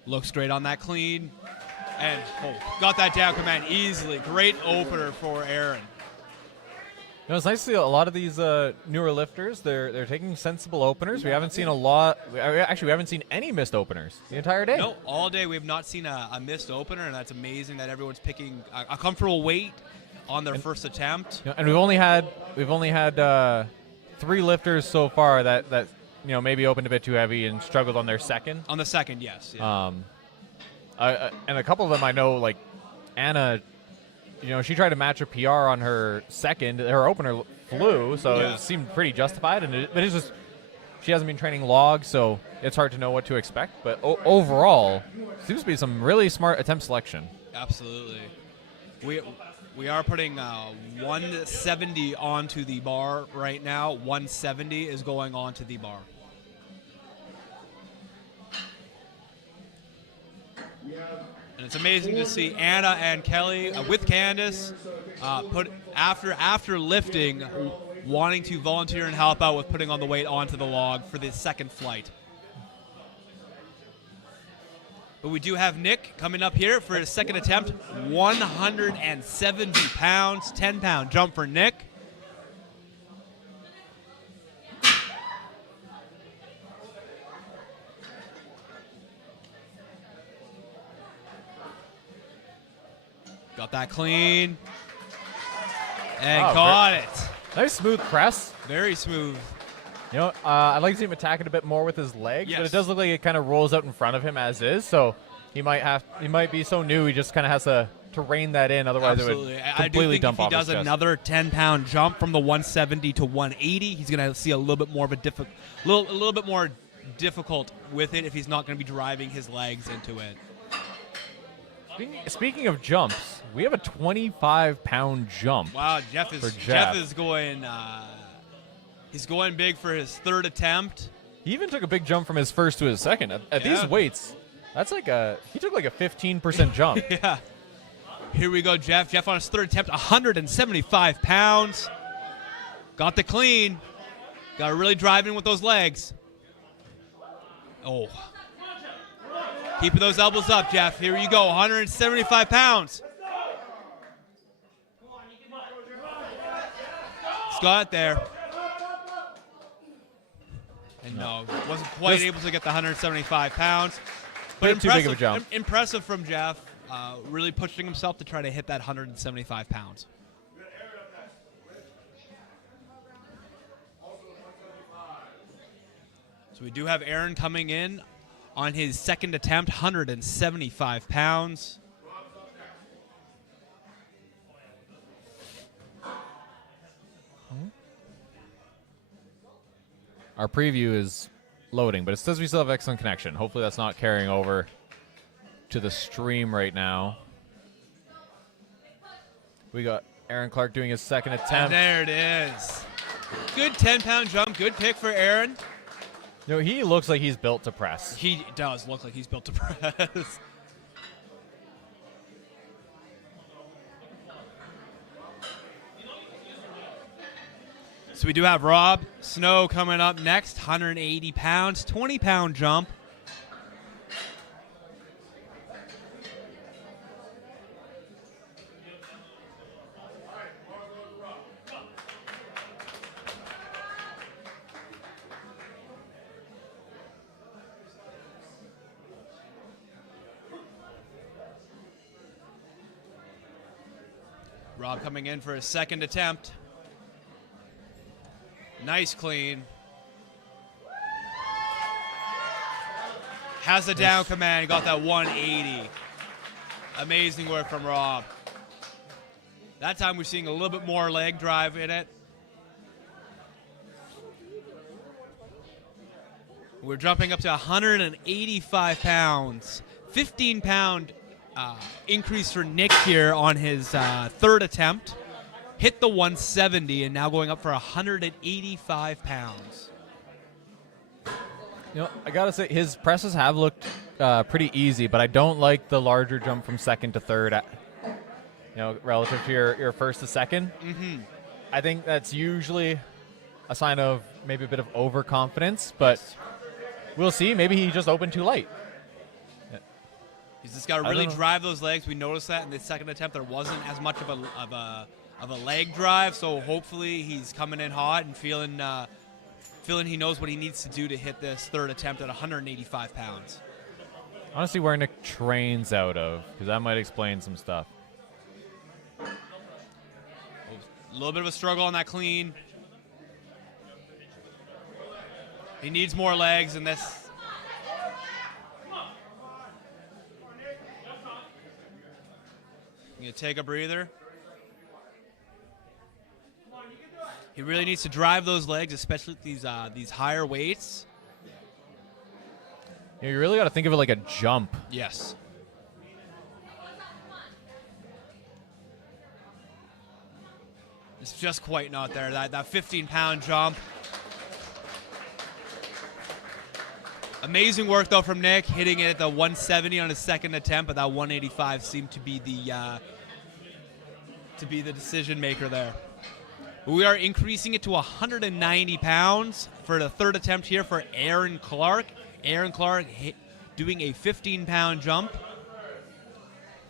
Looks great on that clean. And got that down command easily. Great opener for Aaron. You know, it's nice to see a lot of these newer lifters. They're taking sensible openers. We haven't seen a lot. Actually, we haven't seen any missed openers the entire day. No, all day we have not seen a missed opener, and that's amazing that everyone's picking a comfortable weight on their first attempt. You know, and we've only had 3 lifters so far that maybe opened a bit too heavy and struggled on their second. On the second, yes. Yeah. And a couple of them I know, like Anna. She tried to match her PR on her second. Her opener flew, so Yeah. it seemed pretty justified. But it's just she hasn't been training log, so it's hard to know what to expect. But overall, seems to be some really smart attempt selection. Absolutely. We are putting 170 onto the bar right now. 170 is going onto the bar. And it's amazing to see Anna and Kelly with Candace put after lifting, wanting to volunteer and help out with putting on the weight onto the log for the second flight. But we do have Nick coming up here for his second attempt. 170 pounds, 10-pound jump for Nick. Got that clean. And Wow, got it. Nice smooth press. Very smooth. I'd like to see him attack it a bit more with his legs, but Yes. it does look like it kind of rolls out in front of him as is. So he might be so new, he just kind of has to rein that in. Otherwise, Absolutely. it would I do completely think dump if he off does his chest. another 10-pound jump from the 170 to 180, he's going to see a little bit more of a little bit more difficult with it if he's not going to be driving his legs into it. Speaking of jumps, we have a 25-pound jump. Wow, Jeff Jeff. is going. He's going big for his third attempt. He even took a big jump from his first to his second. At these Yeah. weights, that's he took like a 15% jump. Yeah. Here we go, Jeff. Jeff on his third attempt, 175 pounds. Got the clean. Got to really drive in with those legs. Oh. Keeping those elbows up, Jeff. Here you go, 175 pounds. He's got it there. And no, wasn't quite Just- able to get the 175 pounds. But Bit too big of a jump. Impressive from Jeff. Really pushing himself to try to hit that 175 pounds. So we do have Aaron coming in on his second attempt, 175 pounds. Our preview is loading, but it says we still have excellent connection. Hopefully that's not carrying over to the stream right now. We got Aaron Clark doing his second And attempt. there it is. Good 10-pound jump. Good pick for Aaron. He looks like he's built to press. He does look like he's built to press. So we do have Rob Snow coming up next, 180 pounds, 20-pound jump. Rob coming in for his second attempt. Nice clean. Has the down command, got that 180. Amazing work from Rob. That time we're seeing a little bit more leg drive in it. We're jumping up to 185 pounds. 15-pound increase for Nick here on his third attempt. Hit the 170 and now going up for 185 pounds. You know, I gotta say his presses have looked pretty easy, but I don't like the larger jump from second to third. Relative to your first to second. Mm-hmm. I think that's usually a sign of maybe a bit of overconfidence, but we'll see. Maybe he just opened too light. He's just got to really drive those legs. We noticed that in the second attempt there wasn't as much of a leg drive, so hopefully he's coming in hot and feeling he knows what he needs to do to hit this third attempt at 185 pounds. Honestly, where Nick trains out of, because that might explain some stuff. A little bit of a struggle on that clean. He needs more legs in this. You gonna take a breather? He really needs to drive those legs, especially at these higher weights. You really got to think of it like a jump. Yes. It's just quite not there. That 15-pound jump. Amazing work though from Nick, hitting it at the 170 on his second attempt, but that 185 seemed to be the decision maker there. We are increasing it to 190 pounds for the third attempt here for Aaron Clark. Aaron Clark doing a 15-pound jump.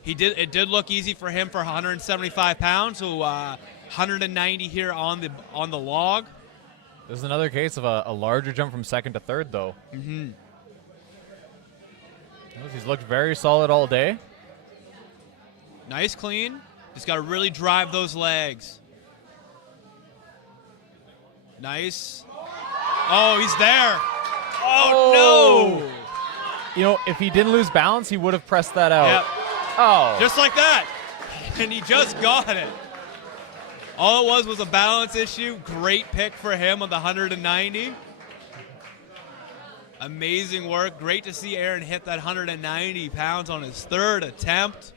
It did look easy for him for 175 pounds, so 190 here on the log. This is another case of a larger jump from second to third, though. Mm-hmm. He's looked very solid all day. Nice clean. Just got to really drive those legs. Nice. Oh, he's there. Oh, no. You know, if he didn't lose balance, he would have pressed that out. Yep. Oh. Just like that. And he just got it. All it was a balance issue. Great pick for him on the 190. Amazing work. Great to see Aaron hit that 190 pounds on his third attempt.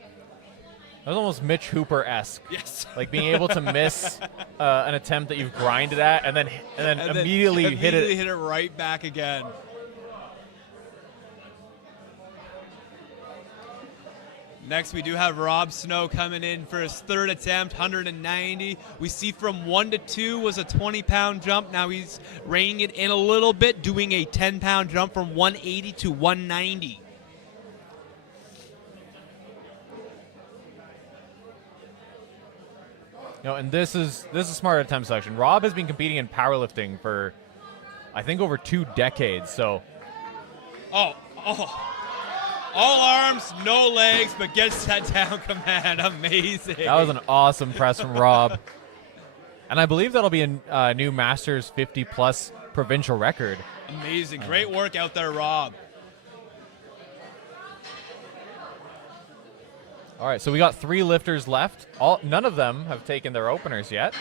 That was almost Mitch Hooper-esque. Yes. Like being able to miss an attempt that you've grinded at and then immediately hit it. Hit it right back again. Next, we do have Rob Snow coming in for his third attempt, 190. We see from 1 to 2 was a 20-pound jump. Now he's reining it in a little bit, doing a 10-pound jump from 180 to 190. You know, and this is smart attempt selection. Rob has been competing in powerlifting for, I think, over 2 decades. So, all arms, no legs, but gets that down command. Amazing. That was an awesome press from Rob. And I believe that'll be a new Masters 50-plus provincial record. Amazing. Great work out there, Rob. All right, so we got 3 lifters left. None of them have taken their openers yet.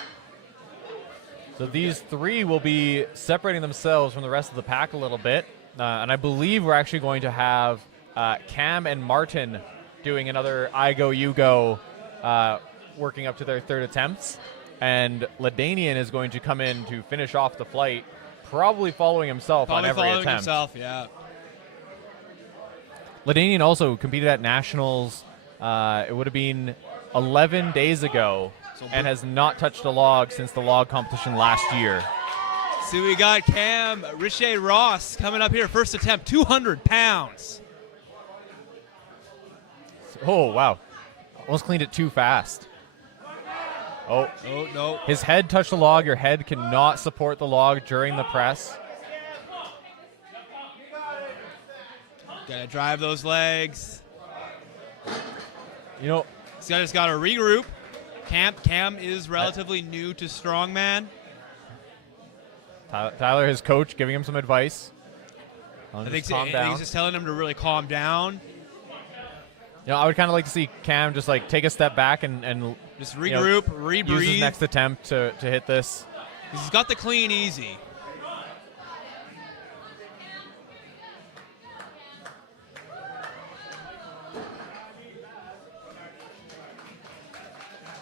So these 3 will be separating themselves from the rest of the pack a little bit. And I believe we're actually going to have Cam and Martin doing another I go, you go, working up to their third attempts. And Ladanian is going to come in to finish off the flight, probably following himself on every attempt. Himself, yeah. Ladanian also competed at Nationals. It would have been 11 days ago and has not touched a log since the log competition last year. So we got Cam Riche Ross coming up here. First attempt, 200 pounds. Oh, wow. Almost cleaned it too fast. Oh, no. His head touched the log. Your head cannot support the log during the press. Gotta drive those legs. You know, he's just got to regroup. Cam is relatively new to strongman. Tyler, his coach, giving him some advice. I'll I think just calm down. he's just telling him to really calm down. I would kind of like to see Cam just like take a step back and Just you know, regroup, use his rebreathe. next attempt to hit this. He's got the clean easy.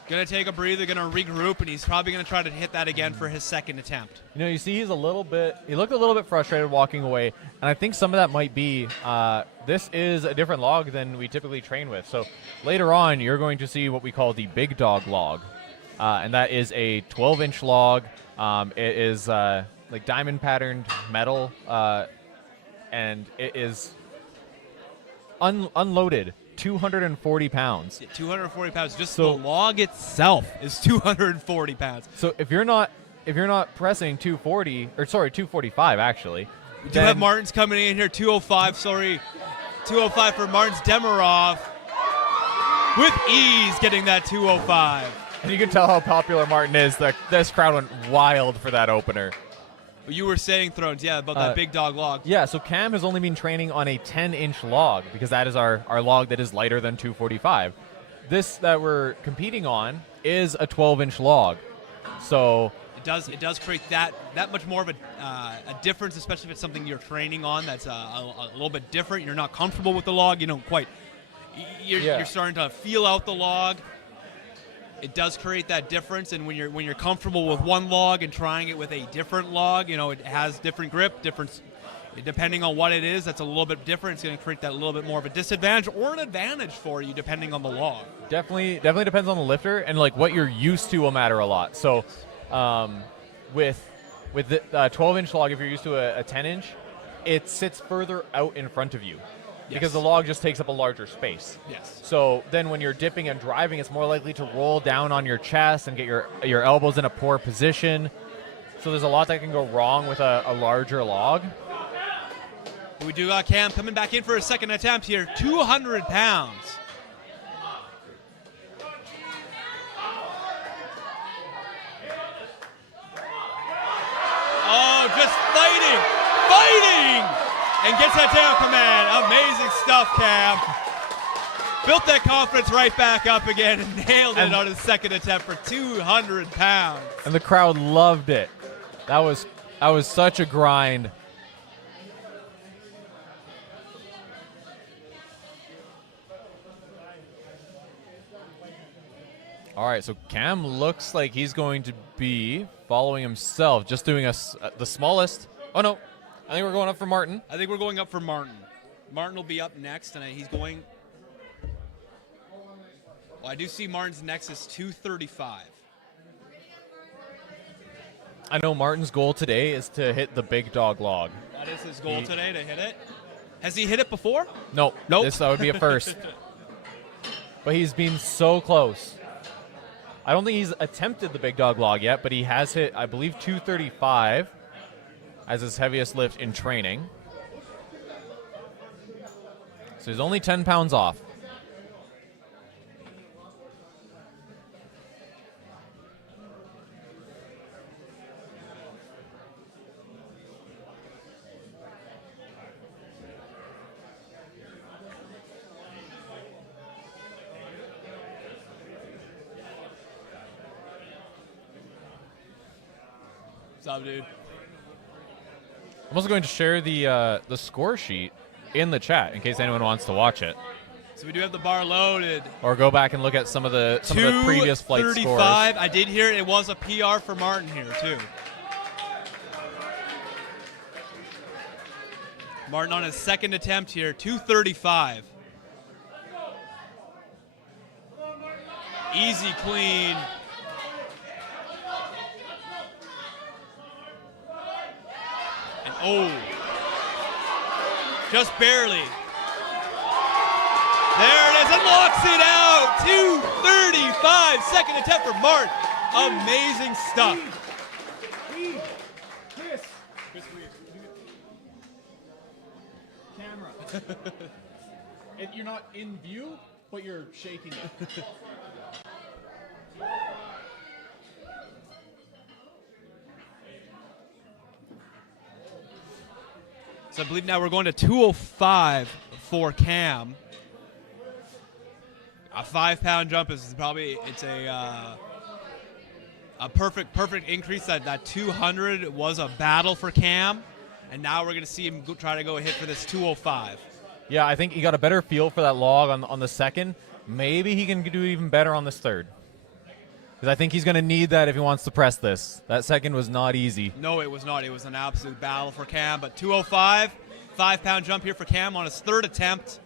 Gonna take a breather, gonna regroup, and he's probably gonna try to hit that again for his second attempt. You see he looked a little bit frustrated walking away, and I think some of that might be this is a different log than we typically train with. So later on, you're going to see what we call the big dog log, and that is a 12-inch log. It is like diamond patterned metal, and it is unloaded 240 pounds. 240 pounds. Just So- the log itself is 240 pounds. So if you're not pressing 245 actually, We do have Martins coming in here, 205, 205 for Martins. Demirov with ease getting that 205. and you can tell how popular Martin is. This crowd went wild for that opener. You were saying, Thrones, yeah, about that big dog log. Yeah, so Cam has only been training on a 10-inch log because that is our log that is lighter than 245. This that we're competing on is a 12-inch log. So It does create that much more of a difference, especially if it's something you're training on that's a little bit different. You're not comfortable with the log. You don't quite. You're starting to feel out the log. It does create that difference, and when you're comfortable with one log and trying it with a different log, it has different grip, different. Depending on what it is, that's a little bit different. It's going to create that little bit more of a disadvantage or an advantage for you, depending on the log. definitely depends on the lifter, and like what you're used to will matter a lot. So with the 12-inch log, if you're used to a 10-inch, it sits further out in front of you. Because the log just takes up a larger space. Yes. So then when you're dipping and driving, it's more likely to roll down on your chest and get your elbows in a poor position. So there's a lot that can go wrong with a larger log. We do got Cam coming back in for a second attempt here, 200 pounds. Oh, just fighting! And gets that down command. Amazing stuff, Cam. Built that confidence right back up again and nailed it on his second attempt for 200 pounds. And the crowd loved it. That was such a grind. All right, so Cam looks like he's going to be following himself, just doing the smallest. Oh, no. I think we're going up for Martin. I think we're going up for Martin. Martin will be up next, and he's going. Well, I do see Martin's next is 235. I know Martin's goal today is to hit the big dog log. That is his goal today, to hit it. Has he hit it before? Nope. Nope. This would be a first. But he's been so close. I don't think he's attempted the big dog log yet, but he has hit, I believe, 235 as his heaviest lift in training. So he's only 10 pounds off. What's up, dude? I'm also going to share the score sheet in the chat in case anyone wants to watch it, So we do have the bar loaded. or go back and look at some of the previous flight scores. 235. I did hear it was a PR for Martin here, too. Martin on his second attempt here, 235. Easy clean. And oh, just barely. There it is, and locks it out. 235, second attempt for Martin. Amazing stuff. Camera. You're not in view, but you're shaking it. So I believe now we're going to 205 for Cam. A 5-pound jump is probably a perfect increase. That 200 was a battle for Cam, and now we're going to see him try to go hit for this 205. Yeah, I think he got a better feel for that log on the second. Maybe he can do even better on this third. Because I think he's going to need that if he wants to press this. That second was not easy. No, it was not. It was an absolute battle for Cam. But 205, 5-pound jump here for Cam on his third attempt.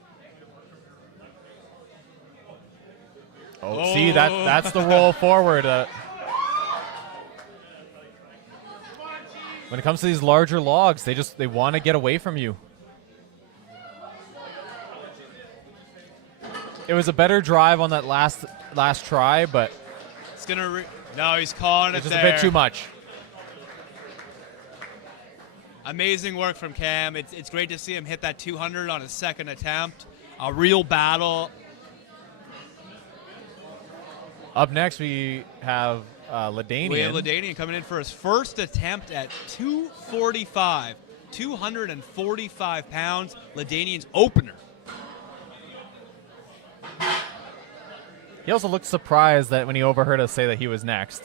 Oh, see, that's the roll forward. When it comes to these larger logs, they want to get away from you. It was a better drive on that last try, but It's gonna. No, he's calling it it's just there. a bit too much. Amazing work from Cam. It's great to see him hit that 200 on his second attempt. A real battle. Up next, we have Ladanian. We have Ladanian coming in for his first attempt at 245. 245 pounds. Ladanian's opener. He also looked surprised that when he overheard us say that he was next.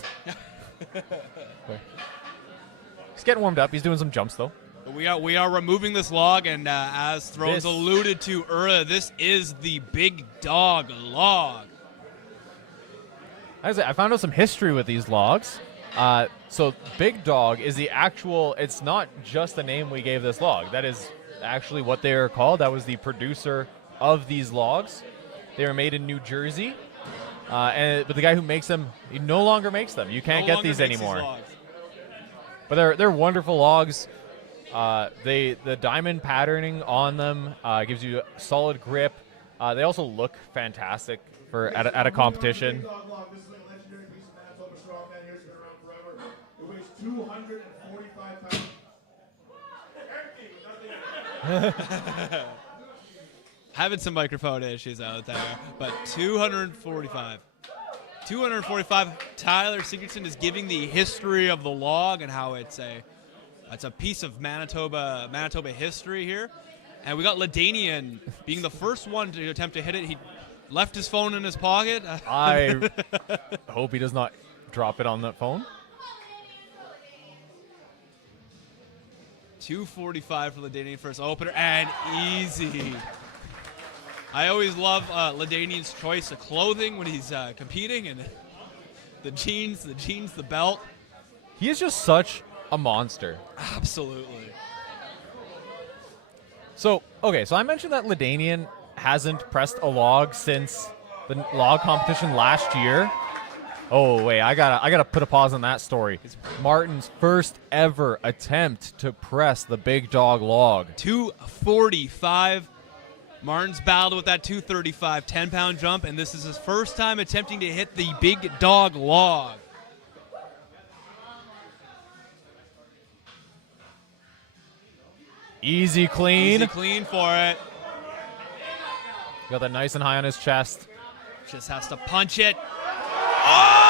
He's getting warmed up. He's doing some jumps, though. We are removing this log, and as Thrones This- alluded to earlier, this is the big dog log. I found out some history with these logs. So Big Dog is the actual, it's not just the name we gave this log. That is actually what they are called. That was the producer of these logs. They were made in New Jersey. But the guy who makes them, he no longer makes them. You can't No get longer these makes anymore. logs. But they're wonderful logs. The diamond patterning on them gives you solid grip. They also look fantastic for at a competition. Big Dog log. This is a legendary piece of Manitoba strongman here. It's been around forever. It weighs 245 pounds. Having some microphone issues out there, but 245. 245. Tyler Sigurdsson is giving the history of the log and how it's a piece of Manitoba history here. And we got Ladanian being the first one to attempt to hit it. He left his phone in his pocket. I hope he does not drop it on that phone. 245 for Ladanian first opener, and easy. I always love Ladanian's choice of clothing when he's competing, and the jeans, the belt. He is just such a monster. Absolutely. So I mentioned that Ladanian hasn't pressed a log since the log competition last year. Oh wait, I gotta put a pause on that story. Martin's first ever attempt to press the Big Dog log. 245. Martin's battled with that 235 10-pound jump, and this is his first time attempting to hit the Big Dog log. Easy clean. Easy clean for it. Got that nice and high on his chest. Just has to punch it. Oh!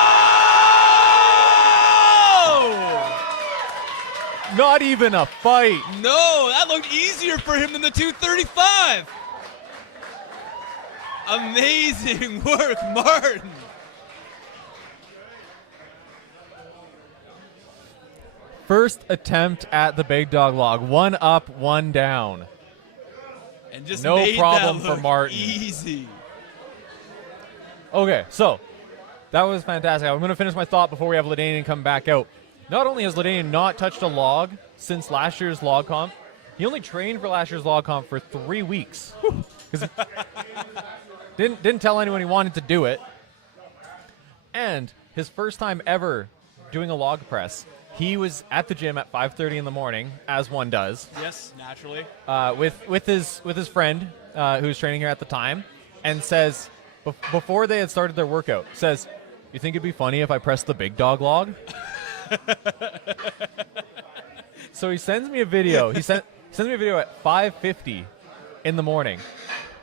Not even a fight. No, that looked easier for him than the 235. Amazing work, Martin. First attempt at the Big Dog log. One up, one down. And just No made problem that for look Martin. easy. Okay, so that was fantastic. I'm going to finish my thought before we have Ladanian come back out. Not only has Ladanian not touched a log since last year's log comp, he only trained for last year's log comp for 3 weeks. 'Cause didn't tell anyone he wanted to do it. And his first time ever doing a log press, he was at the gym at 5:30 in the morning, as one does, Yes, naturally. with his friend who was training here at the time, and says before they had started their workout, says, "You think it'd be funny if I pressed the Big Dog log?" So he sends me a video. He sends me a video at 5:50 in the morning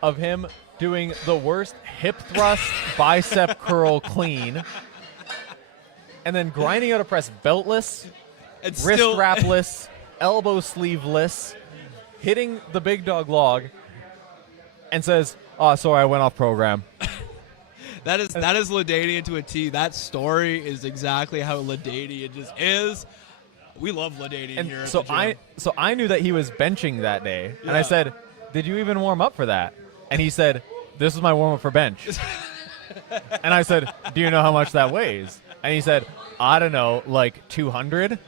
of him doing the worst hip thrust bicep curl clean, and then grinding out a press beltless, And wrist still, wrapless, elbow sleeveless. hitting the big dog log and says, "Oh, sorry, I went off program." That is Ladanian to a T. That story is exactly how Ladanian just is. We love Ladanian And here at so the gym. I knew that he was benching that day, and I Yeah. said, "Did you even warm up for that?" And he said, "This is my warm up for bench." And I said, "Do you know how much that weighs?" And he said, "I don't know, like 200."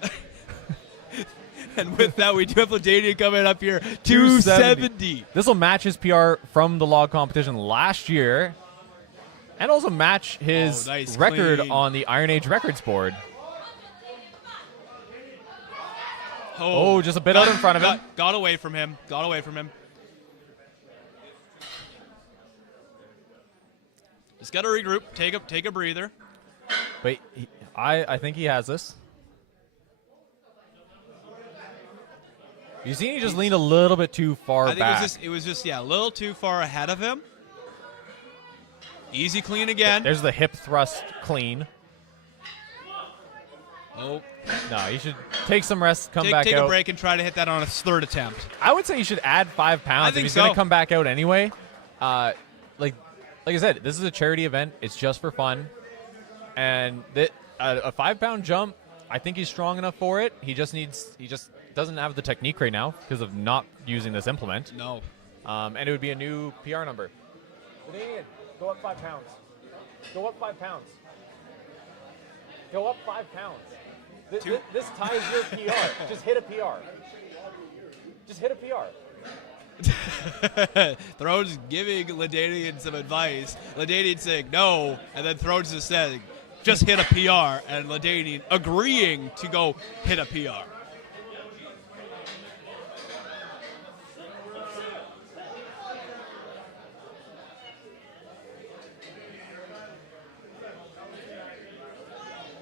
And with that, we do have Ladanian coming up here, 270. This will match his PR from the log competition last year, and also match his nice, record clean. on the Iron Age records board. Oh, just a bit out in front of him. Got away from him. Got away from him. Just got to regroup. Take a breather. But I think he has this. You see, he just leaned a little bit too far I think back. it was just a little too far ahead of him. Easy clean again. There's the hip thrust clean. Oh, No, you should take some rest, come take back a out. break and try to hit that on a third attempt. I would say you should add 5 pounds I if think he's going so. to come back out anyway. Like I said, this is a charity event. It's just for fun, and a 5-pound jump. I think he's strong enough for it. He just doesn't have the technique right now because of not using this implement. No. And it would be a new PR number. Canadian, go up 5 pounds. Go up 5 pounds. Go up 5 pounds. This ties your PR. Just hit a PR. Just hit a PR. Thrones giving Ladanian some advice. Ladanian saying no, and then Thrones is saying, just hit a PR, and Ladanian agreeing to go hit a PR.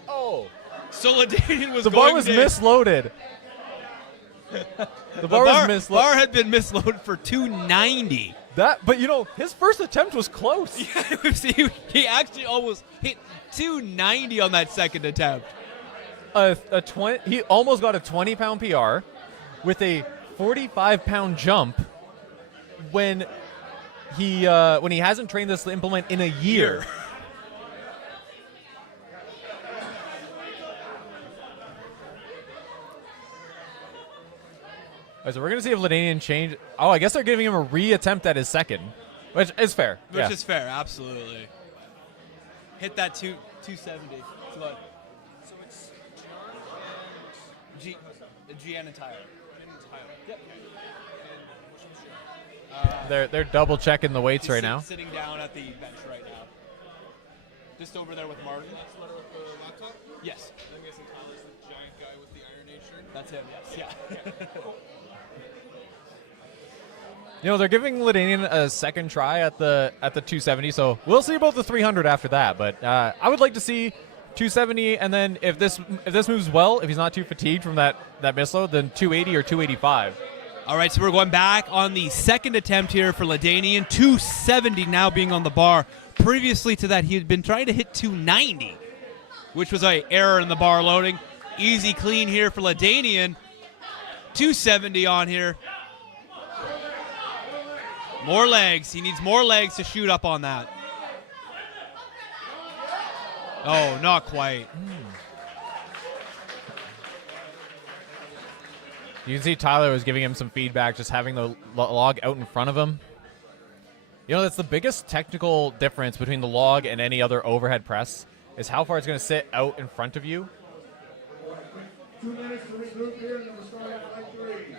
Oh, So Ladanian was the going bar was to, misloaded. The bar was misloaded. bar had been misloaded for 290. But you know, his first attempt was close. He actually almost hit 290 on that second attempt. He almost got a 20-pound PR with a 45-pound jump when he hasn't trained this implement in a year. All right, so we're gonna see if Ladanian change. Oh, I guess they're giving him a re-attempt at his second, which is fair. Which is fair, absolutely. Hit that 270. So it's Gian and Tyler. Yep. They're double checking the weights right now. Sitting down at the bench right now. Just over there with Martin. Yes. I'm guessing Tyler's the giant guy with the Iron Age shirt. That's him, yes. Yeah. You know, they're giving Ladanian a second try at the 270, so we'll see about the 300 after that. But I would like to see 270, and then if this moves well, if he's not too fatigued from that misload, then 280 or 285. All right, so we're going back on the second attempt here for Ladanian. 270 now being on the bar. Previously to that, he had been trying to hit 290, which was an error in the bar loading. Easy clean here for Ladanian. 270 on here. More legs. He needs more legs to shoot up on that. Oh, not quite. You can see Tyler was giving him some feedback, just having the log out in front of him. You know, that's the biggest technical difference between the log and any other overhead press, is how far it's going to sit out in front of you. 2 minutes to regroup here, and then we're starting at line 3.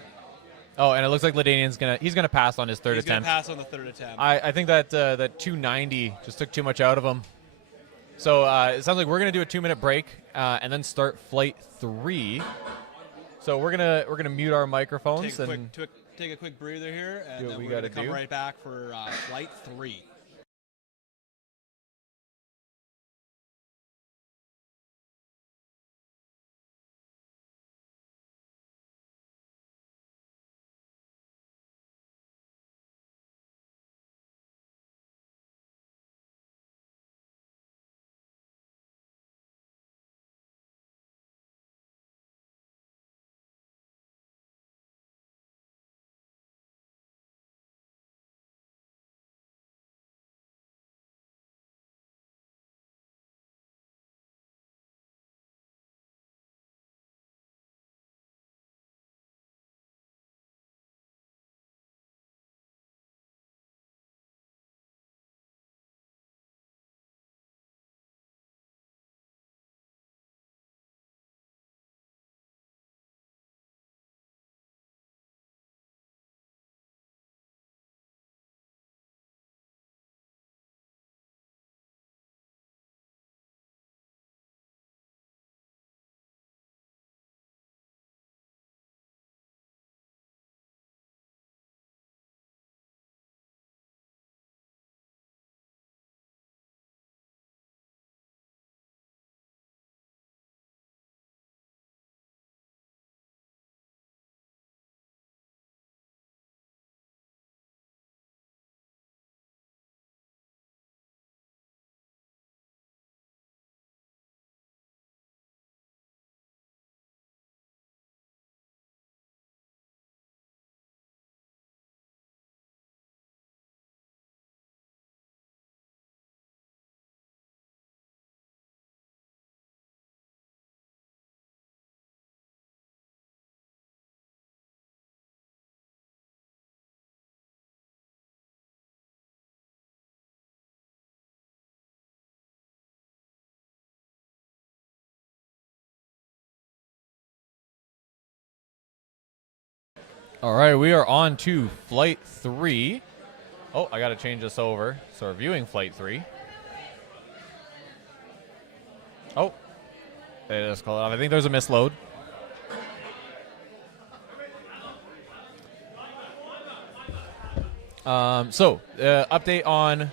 Oh, and it looks like Ladanian's he's gonna pass on his third He's going attempt. to pass on the third attempt. I think that 290 just took too much out of him. So it sounds like we're gonna do a 2-minute break and then start flight 3. So we're gonna mute our microphones Take a quick breather here, and Do what then we we're going to gotta come do. right back for flight 3. All right, we are on to Flight 3. Oh, I got to change this over. So we're viewing Flight 3. Oh, they just call it off. I think there's a misload. Update on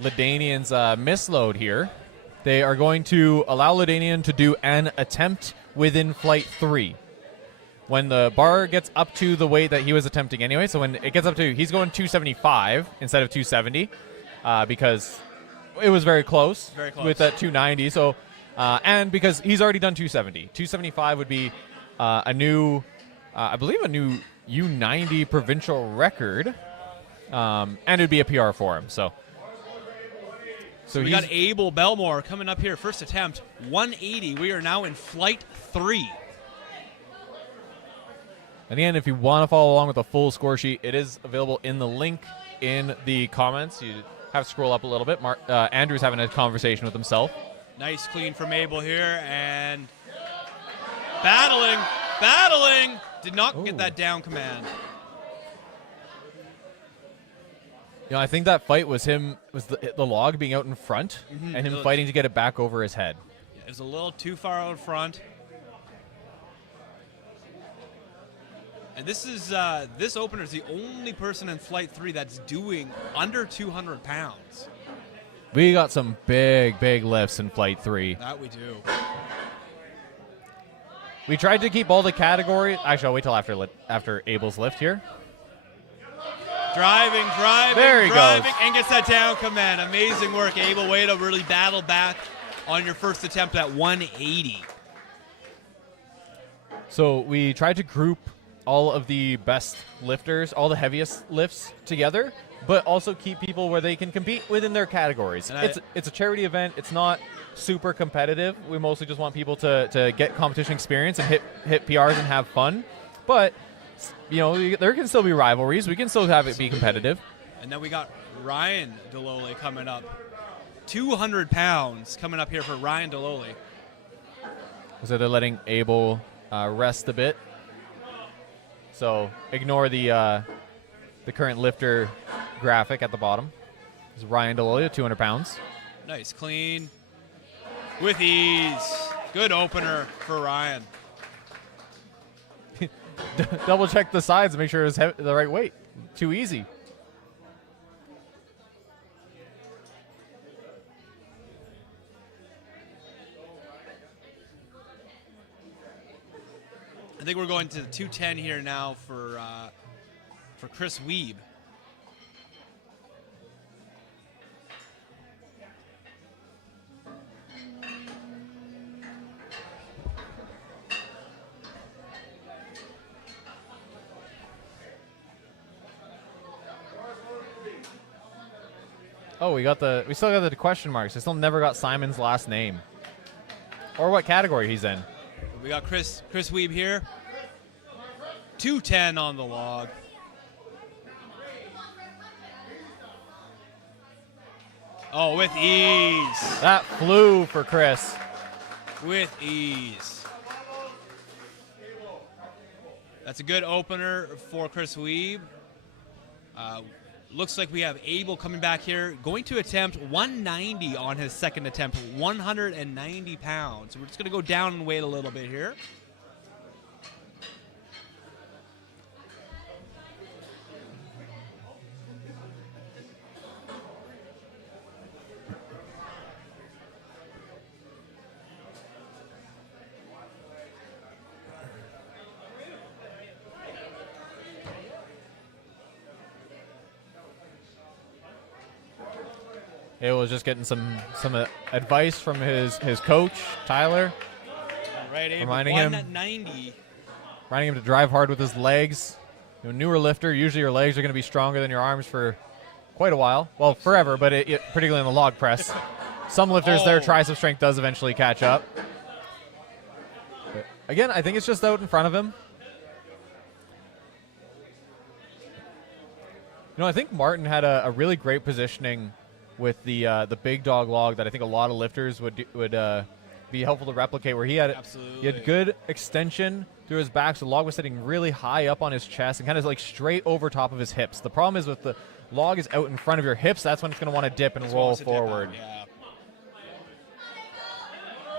Ladanian's misload here. They are going to allow Ladanian to do an attempt within Flight 3. When the bar gets up to the weight that he was attempting anyway, so when it gets up to, he's going 275 instead of 270 because it was very close, with that 290. So, and because he's already done 270. 275 would be a new, I believe a new U90 provincial record, and it would be a PR for him. So we got Abel Belmore coming up here. First attempt, 180. We are now in Flight 3. And again, if you want to follow along with the full score sheet, it is available in the link in the comments. You have to scroll up a little bit. Andrew's having a conversation with himself. Nice clean from Abel here, and battling. Did not get that down command. You know, I think that fight was the log being out in front and him fighting to get it back over his head. It was a little too far out in front. And this is this opener is the only person in Flight 3 that's doing under 200 pounds. We got some big lifts in Flight 3. That we do. We tried to keep all the categories. Actually, I'll wait till after Abel's lift here. Driving, there he goes. And gets that down command. Amazing work, Abel. Way to really battle back on your first attempt at 180. So we tried to group all of the best lifters, all the heaviest lifts together, but also keep people where they can compete within their categories. It's a charity event. It's not super competitive. We mostly just want people to get competition experience and hit PRs and have fun. But you know, there can still be rivalries. We can still have it be competitive. And then we got Ryan Delole coming up. 200 pounds coming up here for Ryan Delole. So they're letting Abel rest a bit. So ignore the current lifter graphic at the bottom. This is Ryan Delole, 200 pounds. Nice, clean, with ease. Good opener for Ryan. Double check the sides and make sure it's the right weight. Too easy. I think we're going to 210 here now for Chris Wiebe. Oh, we still got the question marks. I still never got Simon's last name or what category he's in. We got Chris Wiebe here. 210 on the log. Oh, with ease. That flew for Chris. With ease. That's a good opener for Chris Wiebe. Looks like we have Abel coming back here, going to attempt 190 on his second attempt, 190 pounds. So we're just going to go down in weight a little bit here. Abel was just getting some advice from his coach, Tyler. Right, Abel, reminding him to drive hard with his legs. You're a newer lifter. Usually your legs are going to be stronger than your arms for quite a while. Well, forever, but particularly in the log press. Some lifters, their tricep strength does eventually catch up. But again, I think it's just out in front of him. You know, I think Martin had a really great positioning with the big dog log that I think a lot of lifters would be helpful to replicate. Where he had Absolutely. good extension through his back, so the log was sitting really high up on his chest and kind of like straight over top of his hips. The problem is with the log is out in front of your hips. That's when it's going to want to dip and Just roll wants to dip out, forward. Yeah.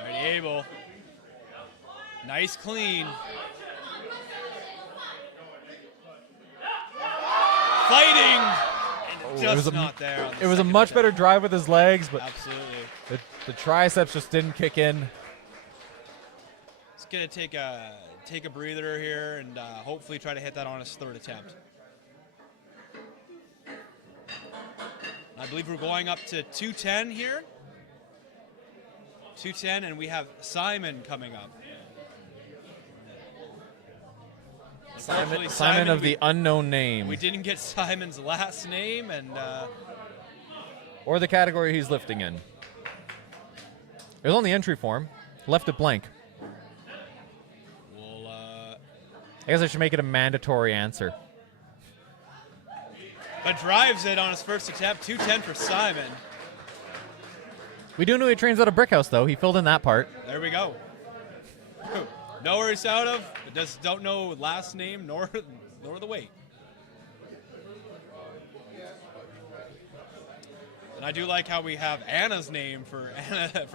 Alrighty, Abel. Nice clean. Fighting. And it was just a- not there. On the It was a second much better attempt. drive with his legs, but Absolutely. the triceps just didn't kick in. He's gonna take a breather here and hopefully try to hit that on his third attempt. I believe we're going up to 210 here. 210, and we have Simon coming up. Unfortunately, Simon of we- the unknown name, We didn't get Simon's last name, and or the category he's lifting in. It was on the entry form. Left it blank. we'll. I guess I should make it a mandatory answer. But drives it on his first attempt. 210 for Simon. We do know he trains out of Brickhouse, though. He filled in that part. There we go. Know where he's out of, but just don't know last name nor the weight. And I do like how we have Anna's name for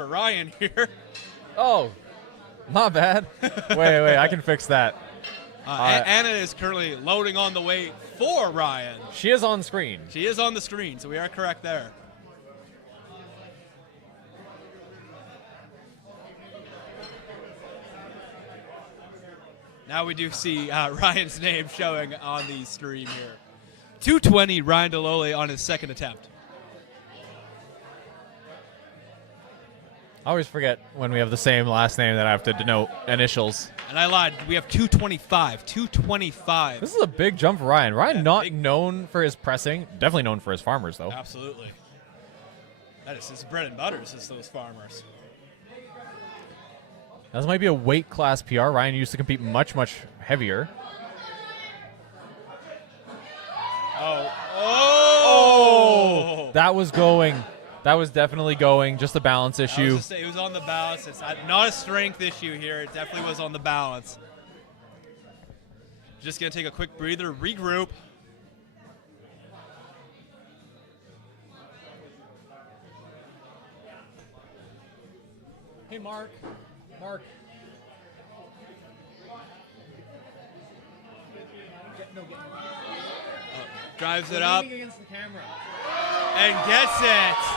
Ryan here. Oh, not bad. wait, I can fix that. Anna is currently loading on the weight for Ryan. She is on screen. She is on the screen, so we are correct there. Now we do see Ryan's name showing on the stream here. 220, Ryan Delole on his second attempt. I always forget when we have the same last name that I have to denote initials. And I lied. We have 225. 225. This is a big jump for Ryan. Ryan Yeah, not big. known for his pressing. Definitely known for his farmers, though. Absolutely. That is his bread and butter, is those farmers. This might be a weight class PR. Ryan used to compete much, much heavier. Oh! That was going. That was definitely going. Just a balance I was issue. just saying, it was on the balance. It's not a strength issue here. It definitely was on the balance. Just going to take a quick breather, regroup. Hey, Mark. Mark. Drives it up Leaning against the camera. and gets it.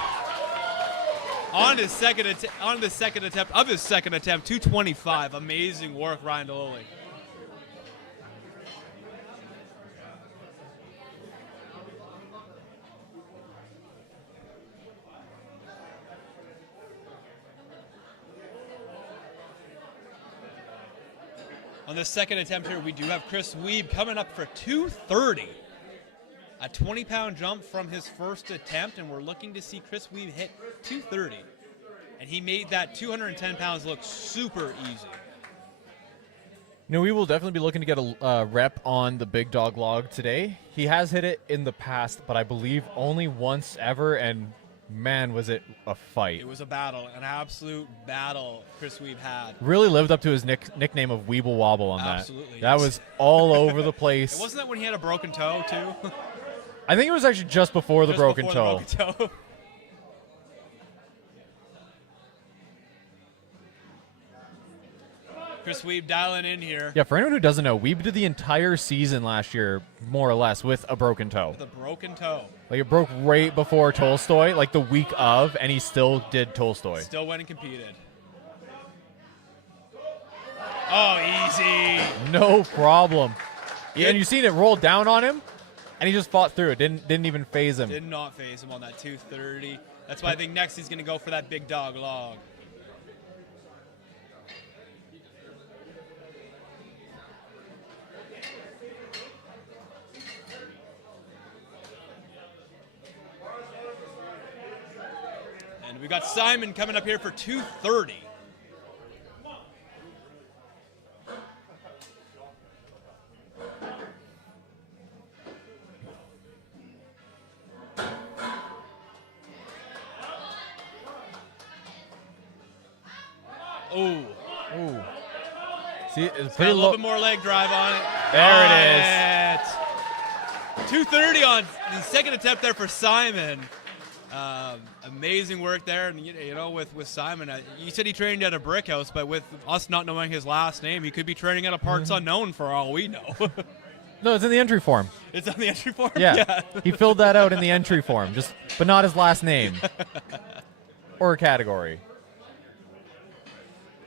On his second attempt of his second attempt, 225. Amazing work, Ryan Delole. On the second attempt here, we do have Chris Weeb coming up for 230. A 20-pound jump from his first attempt, and we're looking to see Chris Weeb hit 230. And he made that 210 pounds look super easy. You know, we will definitely be looking to get a rep on the big dog log today. He has hit it in the past, but I believe only once ever, and man, was it a fight. It was a battle, an absolute battle Chris Weeb had. Really lived up to his nickname of Weeble Wobble on that. Absolutely, That yes. was all over the place. Wasn't that when he had a broken toe, too? I think it was actually just before the Just broken before toe. the broken toe. Chris Weeb dialing in here Yeah, for anyone who doesn't know, Weeb did the entire season last year, more or less, with a broken toe. with a broken toe. Like, it broke right before Tolstoy, like the week of, and he still did Tolstoy. Still went and competed. Oh, easy. No problem. Yeah, and you seen it roll down on him, and he just fought through it. Didn't even phase him. Did not phase him on that 230. That's why I think next he's going to go for that big dog log. And we got Simon coming up here for 230. Oh, Ooh. See, it's got pretty a little low. bit more leg drive on it. There Got it it. 230 on the second attempt there for Simon. Amazing work there, and you know, with Simon, you said he trained at a brick house, but with us not knowing his last name, he could be training at a parts unknown for all we know. No, it's in the entry form. It's on the entry form. Yeah. He filled that out in the entry form, but not his last name or category.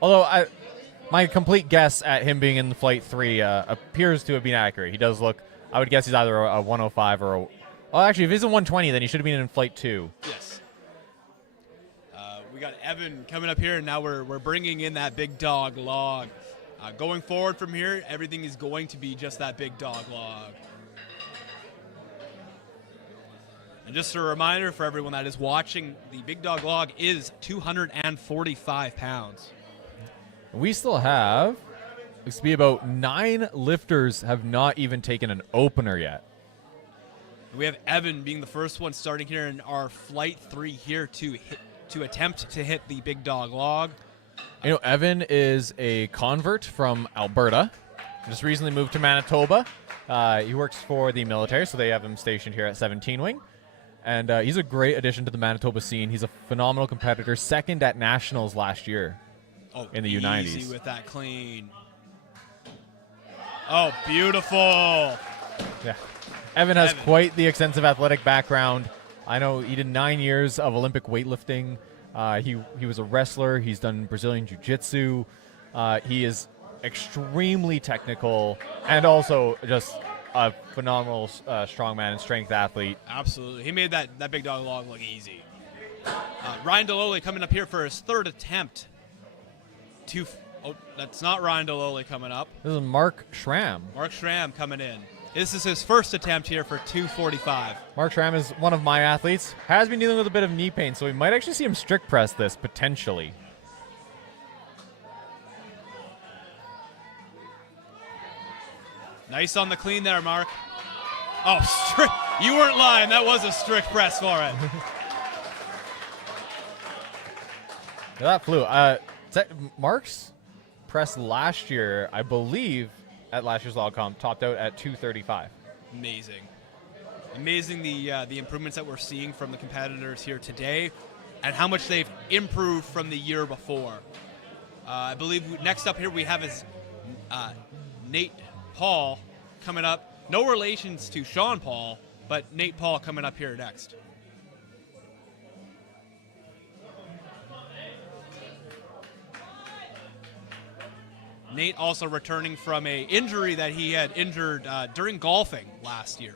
Although my complete guess at him being in the flight 3 appears to have been accurate. He does look. I would guess he's either a 105 or a. Oh, actually, if he's a 120, then he should have been in flight 2. Yes. We got Evan coming up here, and now we're bringing in that big dog log. Going forward from here, everything is going to be just that big dog log. And just a reminder for everyone that is watching, the big dog log is 245 pounds. We still have. Looks to be about 9 lifters have not even taken an opener yet. We have Evan being the first one starting here in our flight 3 here to attempt to hit the big dog log. You know, Evan is a convert from Alberta. Just recently moved to Manitoba. He works for the military, so they have him stationed here at 17 Wing. And he's a great addition to the Manitoba scene. He's a phenomenal competitor, second at Nationals last year in the U90s. Easy with that clean. Oh, beautiful. Yeah. Evan has quite the extensive athletic background. I know he did 9 years of Olympic weightlifting. He was a wrestler. He's done Brazilian Jiu-Jitsu. He is extremely technical and also just a phenomenal strongman and strength athlete. Absolutely. He made that big dog log look easy. Ryan Deloli coming up here for his third attempt. Oh, that's not Ryan Deloli coming up. This is Mark Schramm. Mark Schramm coming in. This is his first attempt here for 245. Mark Schramm is one of my athletes. Has been dealing with a bit of knee pain, so we might actually see him strict press this, potentially. Nice on the clean there, Mark. Oh, strict. You weren't lying. That was a strict press for it. Yeah, that flew. Mark's press last year, I believe, at last year's log comp, topped out at 235. Amazing. Amazing the improvements that we're seeing from the competitors here today and how much they've improved from the year before. I believe next up here we have is Nate Paul coming up. No relations to Sean Paul, but Nate Paul coming up here next. Nate also returning from a injury that he had injured during golfing last year.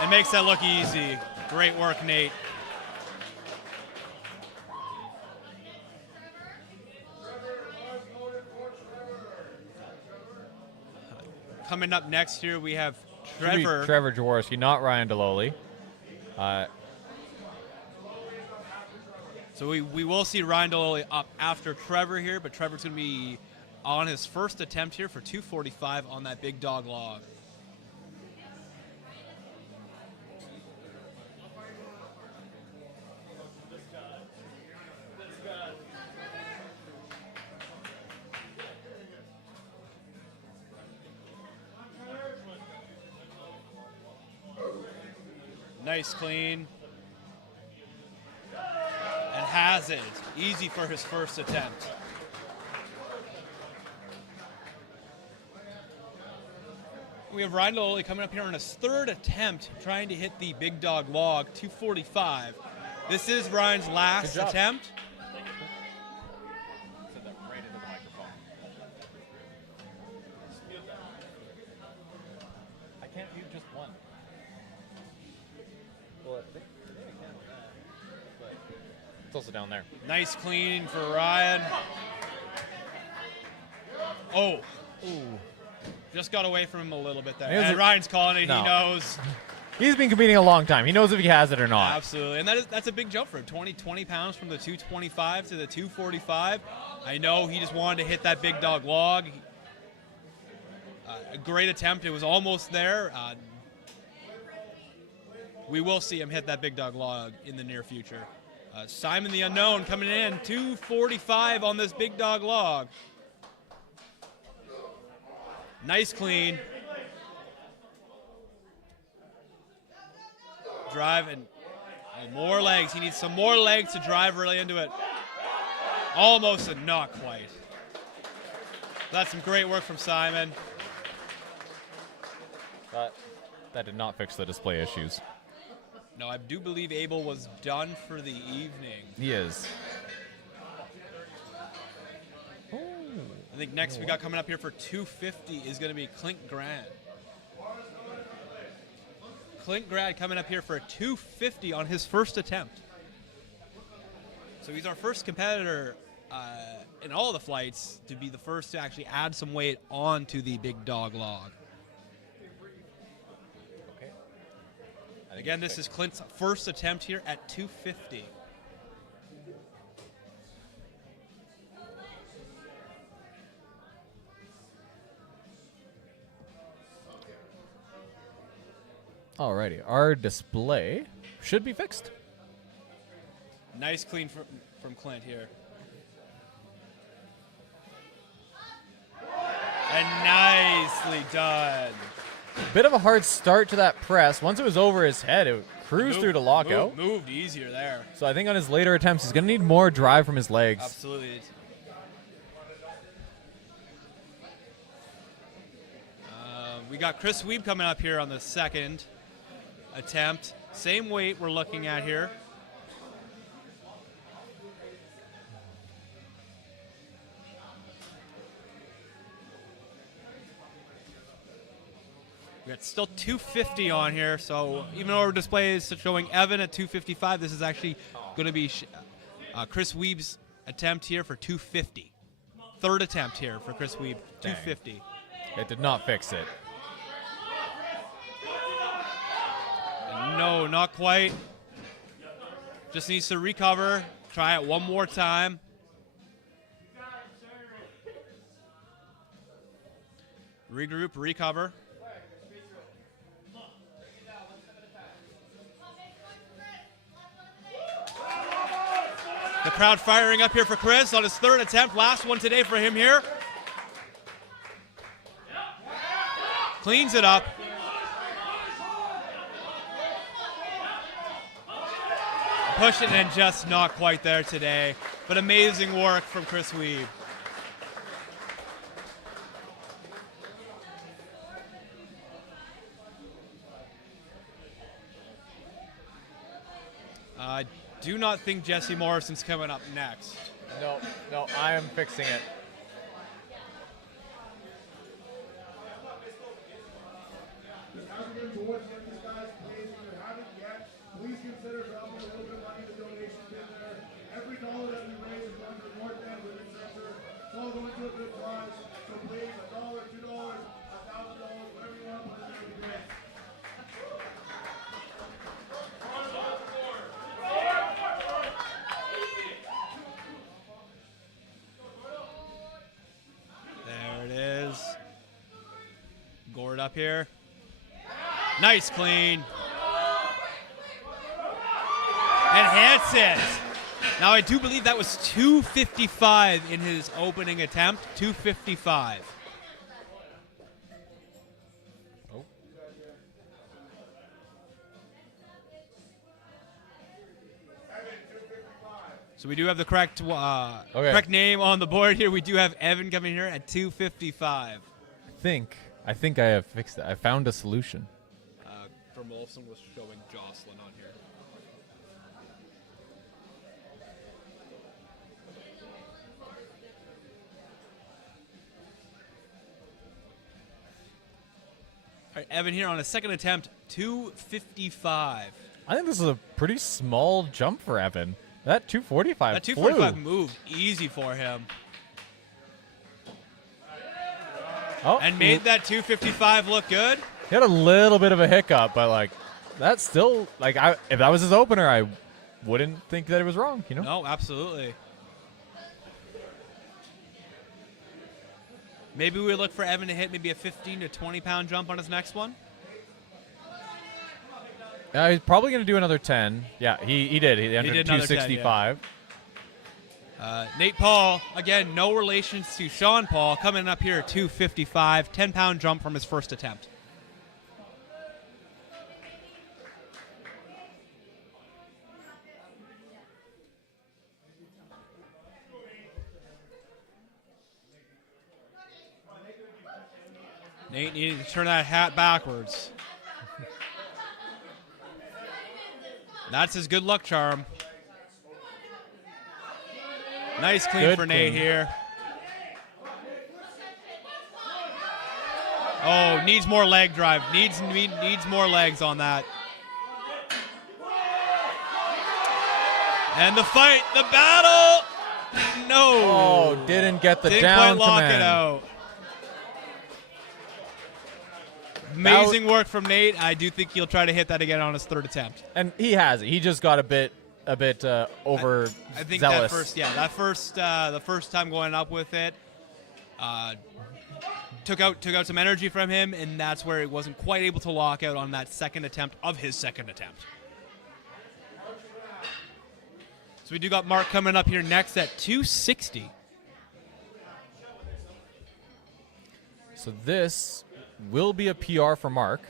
And makes that look easy. Great work, Nate. Coming up next here, we have Trevor. Trevor Jaworski, not Ryan Deloli. So we will see Ryan Deloli up after Trevor here, but Trevor's going to be on his first attempt here for 245 on that big dog log. Nice clean. And has it. Easy for his first attempt. We have Ryan Deloli coming up here on his third attempt trying to hit the big dog log, 245. This is Ryan's last attempt. Said that right into the microphone. I can't mute just one. Well, I think I can with that. But it's also down there. Nice clean for Ryan. Oh. Ooh. Just got away from him a little bit there. It was And a- Ryan's calling it. No. He knows. He's been competing a long time. He knows if he has it or not. Absolutely. And that's a big jump for him. 20 pounds from the 225 to the 245. I know he just wanted to hit that big dog log. A great attempt. It was almost there. we will see him hit that big dog log in the near future. Simon the Unknown coming in 245 on this big dog log. Nice clean. Drive and more legs. He needs some more legs to drive really into it. Almost and not quite. That's some great work from Simon. That did not fix the display issues. No, I do believe Abel was done for the evening. He is. I think next we got coming up here for 250 is going to be Clint Grad. Clint Grad coming up here for a 250 on his first attempt. So he's our first competitor in all the flights to be the first to actually add some weight onto the big dog log. Okay. Again, this is Clint's first attempt here at 250. Alrighty, our display should be fixed. Nice clean from Clint here. And nicely done. Bit of a hard start to that press. Once it was over his head, it cruised through to lockout. Moved easier there. So I think on his later attempts, he's going to need more drive from his legs. Absolutely. We got Chris Weeb coming up here on the second attempt. Same weight we're looking at here. We got still 250 on here, so even though our display is showing Evan at 255, this is actually going to be Chris Weeb's attempt here for 250. Third attempt here for Chris Weeb, 250. It did not fix it. No, not quite. Just needs to recover. Try it one more time. Regroup, recover. The crowd firing up here for Chris on his third attempt. Last one today for him here. Cleans it up. Push it and just not quite there today. But amazing work from Chris Weeb. I do not think Jesse Morrison's coming up next. No, I am fixing it. As we get towards the end of this, guys, please, if you haven't yet, please consider dropping a little bit of money in the donation bin there. Every dollar that we raise is going to the North End Women's Center. It's all going to a good cause. So please, $1, $2, $1,000, whatever you want to put in there, would be great. There it is. Gourd up here. Nice clean. And Hansen. Now I do believe that was 255 in his opening attempt. 255. Oh. So we do have the correct correct name on the board here. We do have Evan coming here at 255. I think I have fixed it. I found a solution. From Olson was showing Jocelyn on here. All right, Evan here on a second attempt, 255. I think this is a pretty small jump for Evan. That 245 That 245 flew. moved easy for him. Oh, And made that 255 look good. he had a little bit of a hiccup, but like that's still like if that was his opener, I wouldn't think that it was wrong. You know. No, absolutely. Maybe we look for Evan to hit maybe a 15 to 20 pound jump on his next one. He's probably going to do another 10. Yeah, he did. He entered did another 10, yeah. 265. Nate Paul, again, no relations to Sean Paul, coming up here at 255, 10-pound jump from his first attempt. Nate needed to turn that hat backwards. That's his good luck charm. Nice clean Good for Nate clean. here. Oh, needs more leg drive. Needs more legs on that. And the fight, the battle. No. Oh, didn't get the Didn't down quite lock command. it out. Amazing work from Nate. I do think he'll try to hit that again on his third attempt. And he has it. He just got a bit over I think zealous. the first time going up with it, took out some energy from him, and that's where he wasn't quite able to lock out on that second attempt of his second attempt. So we do got Mark coming up here next at 260. So this will be a PR for Mark.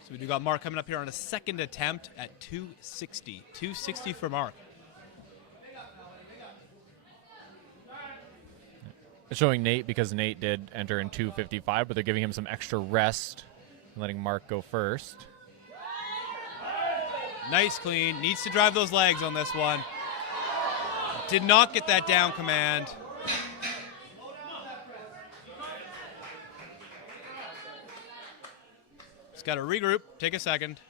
So we do got Mark coming up here on a second attempt at 260. 260 for Mark. Showing Nate because Nate did enter in 255, but they're giving him some extra rest and letting Mark go first. Nice clean. Needs to drive those legs on this one. Did not get that down command. Just got to regroup. Take a second.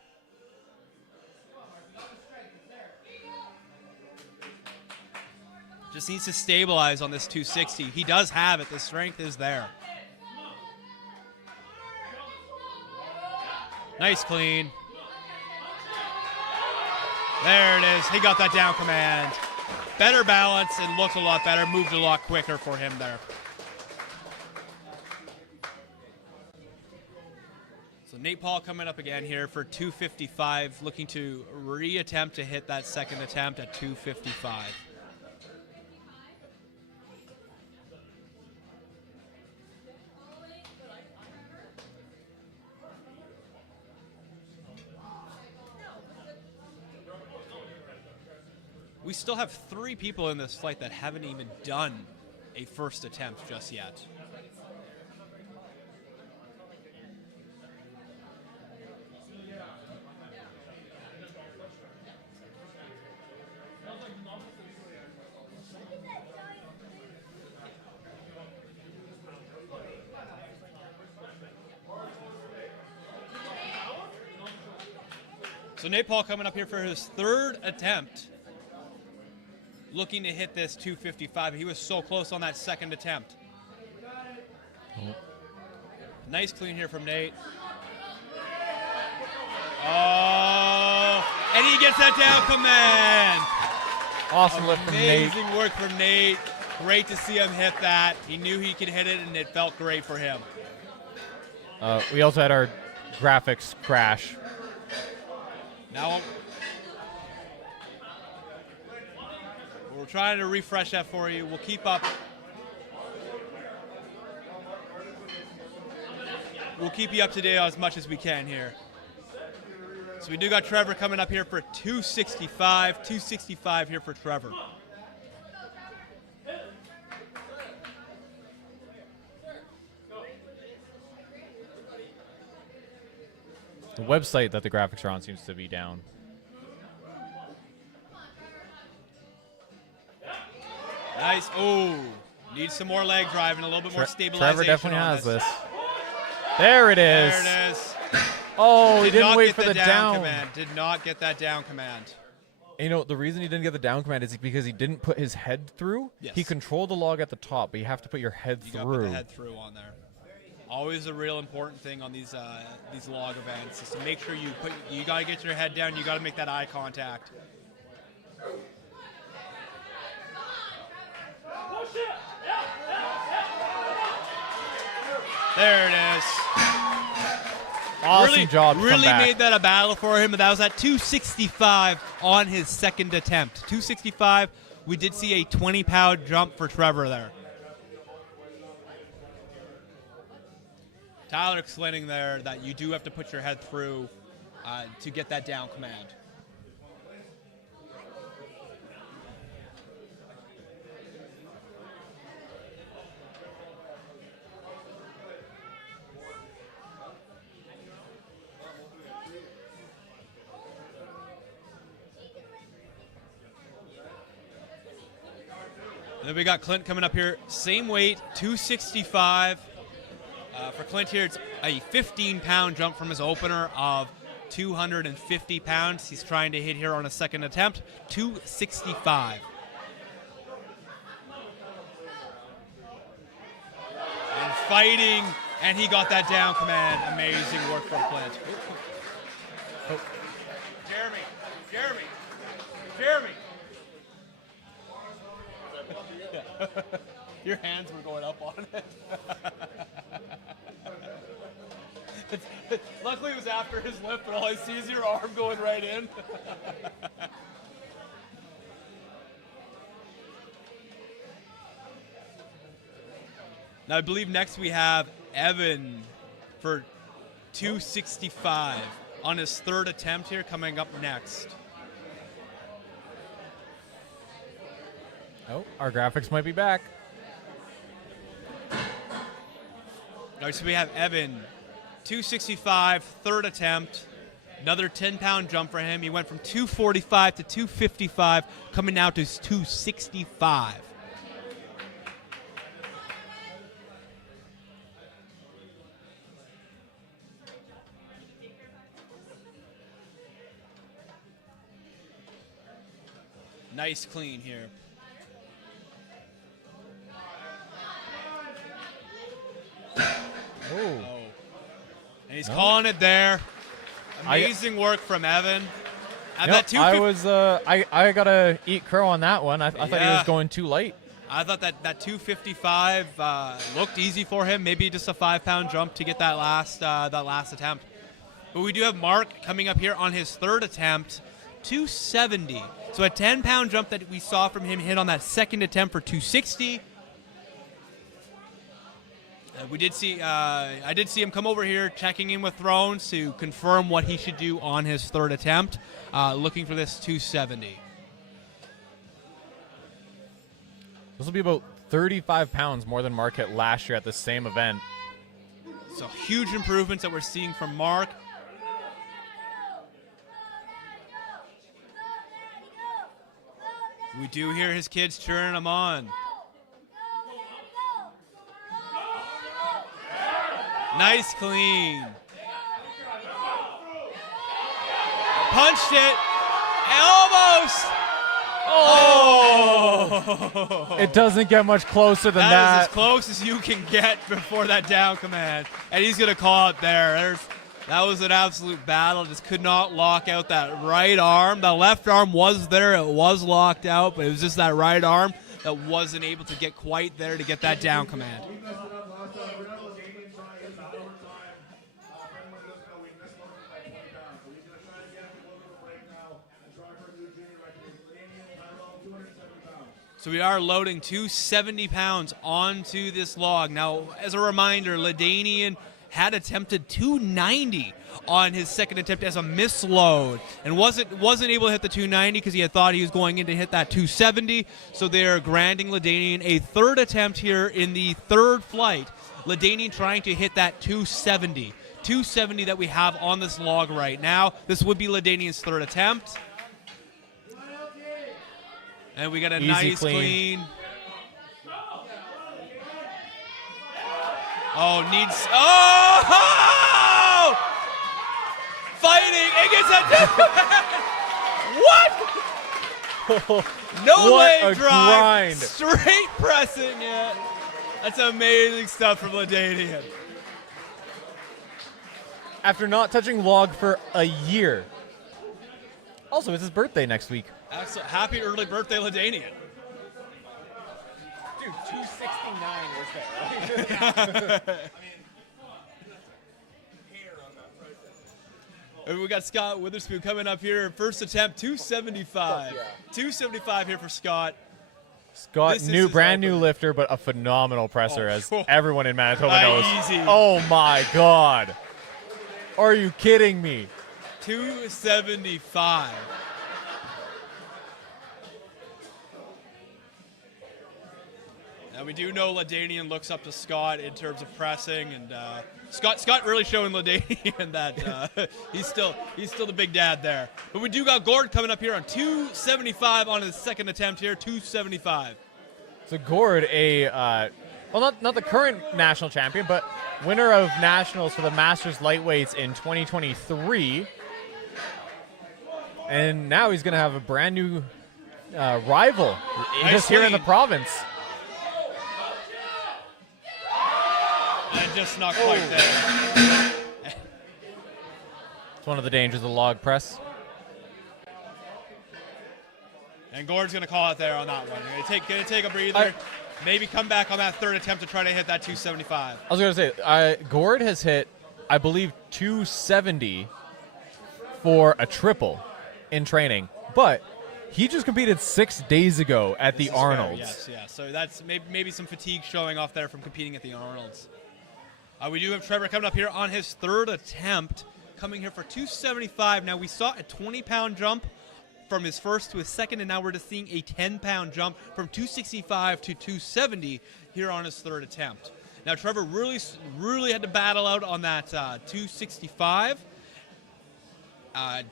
Just needs to stabilize on this 260. He does have it. The strength is there. Nice clean. There it is. He got that down command. Better balance and looked a lot better. Moved a lot quicker for him there. So Nate Paul coming up again here for 255, looking to re-attempt to hit that second attempt at 255. We still have 3 people in this flight that haven't even done a first attempt just yet. So Nate Paul coming up here for his third attempt. Looking to hit this 255. He was so close on that second attempt. Oh. Nice clean here from Nate. Oh, and he gets that down command. Awesome lift from Nate. Amazing work from Nate. Great to see him hit that. He knew he could hit it, and it felt great for him. We also had our graphics crash. Now we're trying to refresh that for you. We'll keep up. We'll keep you up to date as much as we can here. So we do got Trevor coming up here for 265. 265 here for Trevor. The website that the graphics are on seems to be down. Nice. Oh, needs some more leg drive and a little bit more stabilization. Trevor definitely on has this. There it is. There it is. Oh, he Did didn't not wait get for the down down. command. Did not get that down command. You know, the reason he didn't get the down command is because he didn't put his head through. Yes. He controlled the log at the top, but you have to put your head You got to put through. the head through on there. Always a real important thing on these log events is to make sure you got to get your head down. You got to make that eye contact. There it is. Awesome job. to come Really back. made that a battle for him, but that was at 265 on his second attempt. 265. We did see a 20-pound jump for Trevor there. Tyler explaining there that you do have to put your head through to get that down command. And then we got Clint coming up here. Same weight, 265. For Clint here, it's a 15-pound jump from his opener of 250 pounds. He's trying to hit here on a second attempt, 265. And fighting, and he got that down command. Amazing work from Clint. Oh. Jeremy. Your hands were going up on it. Luckily, it was after his lift, but all I see is your arm going right in. Now, I believe next we have Evan for 265 on his third attempt here, coming up next. Oh, our graphics might be back. All right, so we have Evan, 265, third attempt. Another 10-pound jump for him. He went from 245 to 255, coming now to 265. Nice clean here. Oh. And he's calling it there. Amazing work from Evan. And Yep, that I was I gotta eat crow on that one. I thought he Yeah. was going too light. I thought that 255 looked easy for him. Maybe just a 5-pound jump to get that last attempt. But we do have Mark coming up here on his third attempt, 270. So a 10-pound jump that we saw from him hit on that second attempt for 260. We did see, I did see him come over here checking in with Thrones to confirm what he should do on his third attempt, looking for this 270. This will be about 35 pounds more than Mark hit last year at the same event. So huge improvements that we're seeing from Mark. We do hear his kids cheering him on. Nice clean. Punched it. Almost. Oh! It doesn't get much closer than That is that. as close as you can get before that down command. And he's going to call it there. That was an absolute battle. Just could not lock out that right arm. The left arm was there. It was locked out, but it was just that right arm that wasn't able to get quite there to get that down command. We messed it up last time. We're not Ladanian trying in overtime. For anyone who doesn't know, we missed one by 20 pounds. So he's going to try again to go to the break now and try for a new junior record. Ladanian, Tyrone, 270 pounds. So we are loading 270 pounds onto this log. Now, as a reminder, Ladanian had attempted 290 on his second attempt as a misload and wasn't able to hit the 290 because he had thought he was going in to hit that 270. So they're granting Ladanian a third attempt here in the third flight. Ladanian trying to hit that 270. 270 that we have on this log right now. This would be Ladanian's third attempt. And we got a Easy nice clean. Oh, needs. Oh! Fighting against that. What? No What leg a drive. grind. Straight pressing it. That's amazing stuff from Ladanian. after not touching log for a year. Also, it's his birthday next week. Absolutely. Happy early birthday, Ladanian. Dude, 269 was there. And we got Scott Witherspoon coming up here. First attempt, 275. Fuck yeah. 275 here for Scott. Scott, This is his brand new opener. lifter, but a phenomenal presser, Oh, as cool. everyone in Manitoba knows. Easy. Oh my God. Are you kidding me? 275. Now we do know Ladanian looks up to Scott in terms of pressing, and Scott really showing Ladanian that he's still the big dad there. But we do got Gord coming up here on 275 on his second attempt here, 275. So Gord, well, not the current national champion, but winner of nationals for the Masters lightweights in 2023, and now he's going to have a brand new rival just here in the clean. province. And just not quite there. It's one of the dangers of the log press. And Gord's going to call it there on that one. Gonna take a breather. Maybe come back on that third attempt to try to hit that 275. I was going to say, Gord has hit, I believe, 270 for a triple in training, but he just competed 6 days ago at This the is fair, Arnolds. Yes, yeah. So that's maybe some fatigue showing off there from competing at the Arnolds. We do have Trevor coming up here on his third attempt, coming here for 275. Now, we saw a 20-pound jump from his first to his second, and now we're just seeing a 10-pound jump from 265 to 270 here on his third attempt. Now, Trevor really had to battle out on that 265.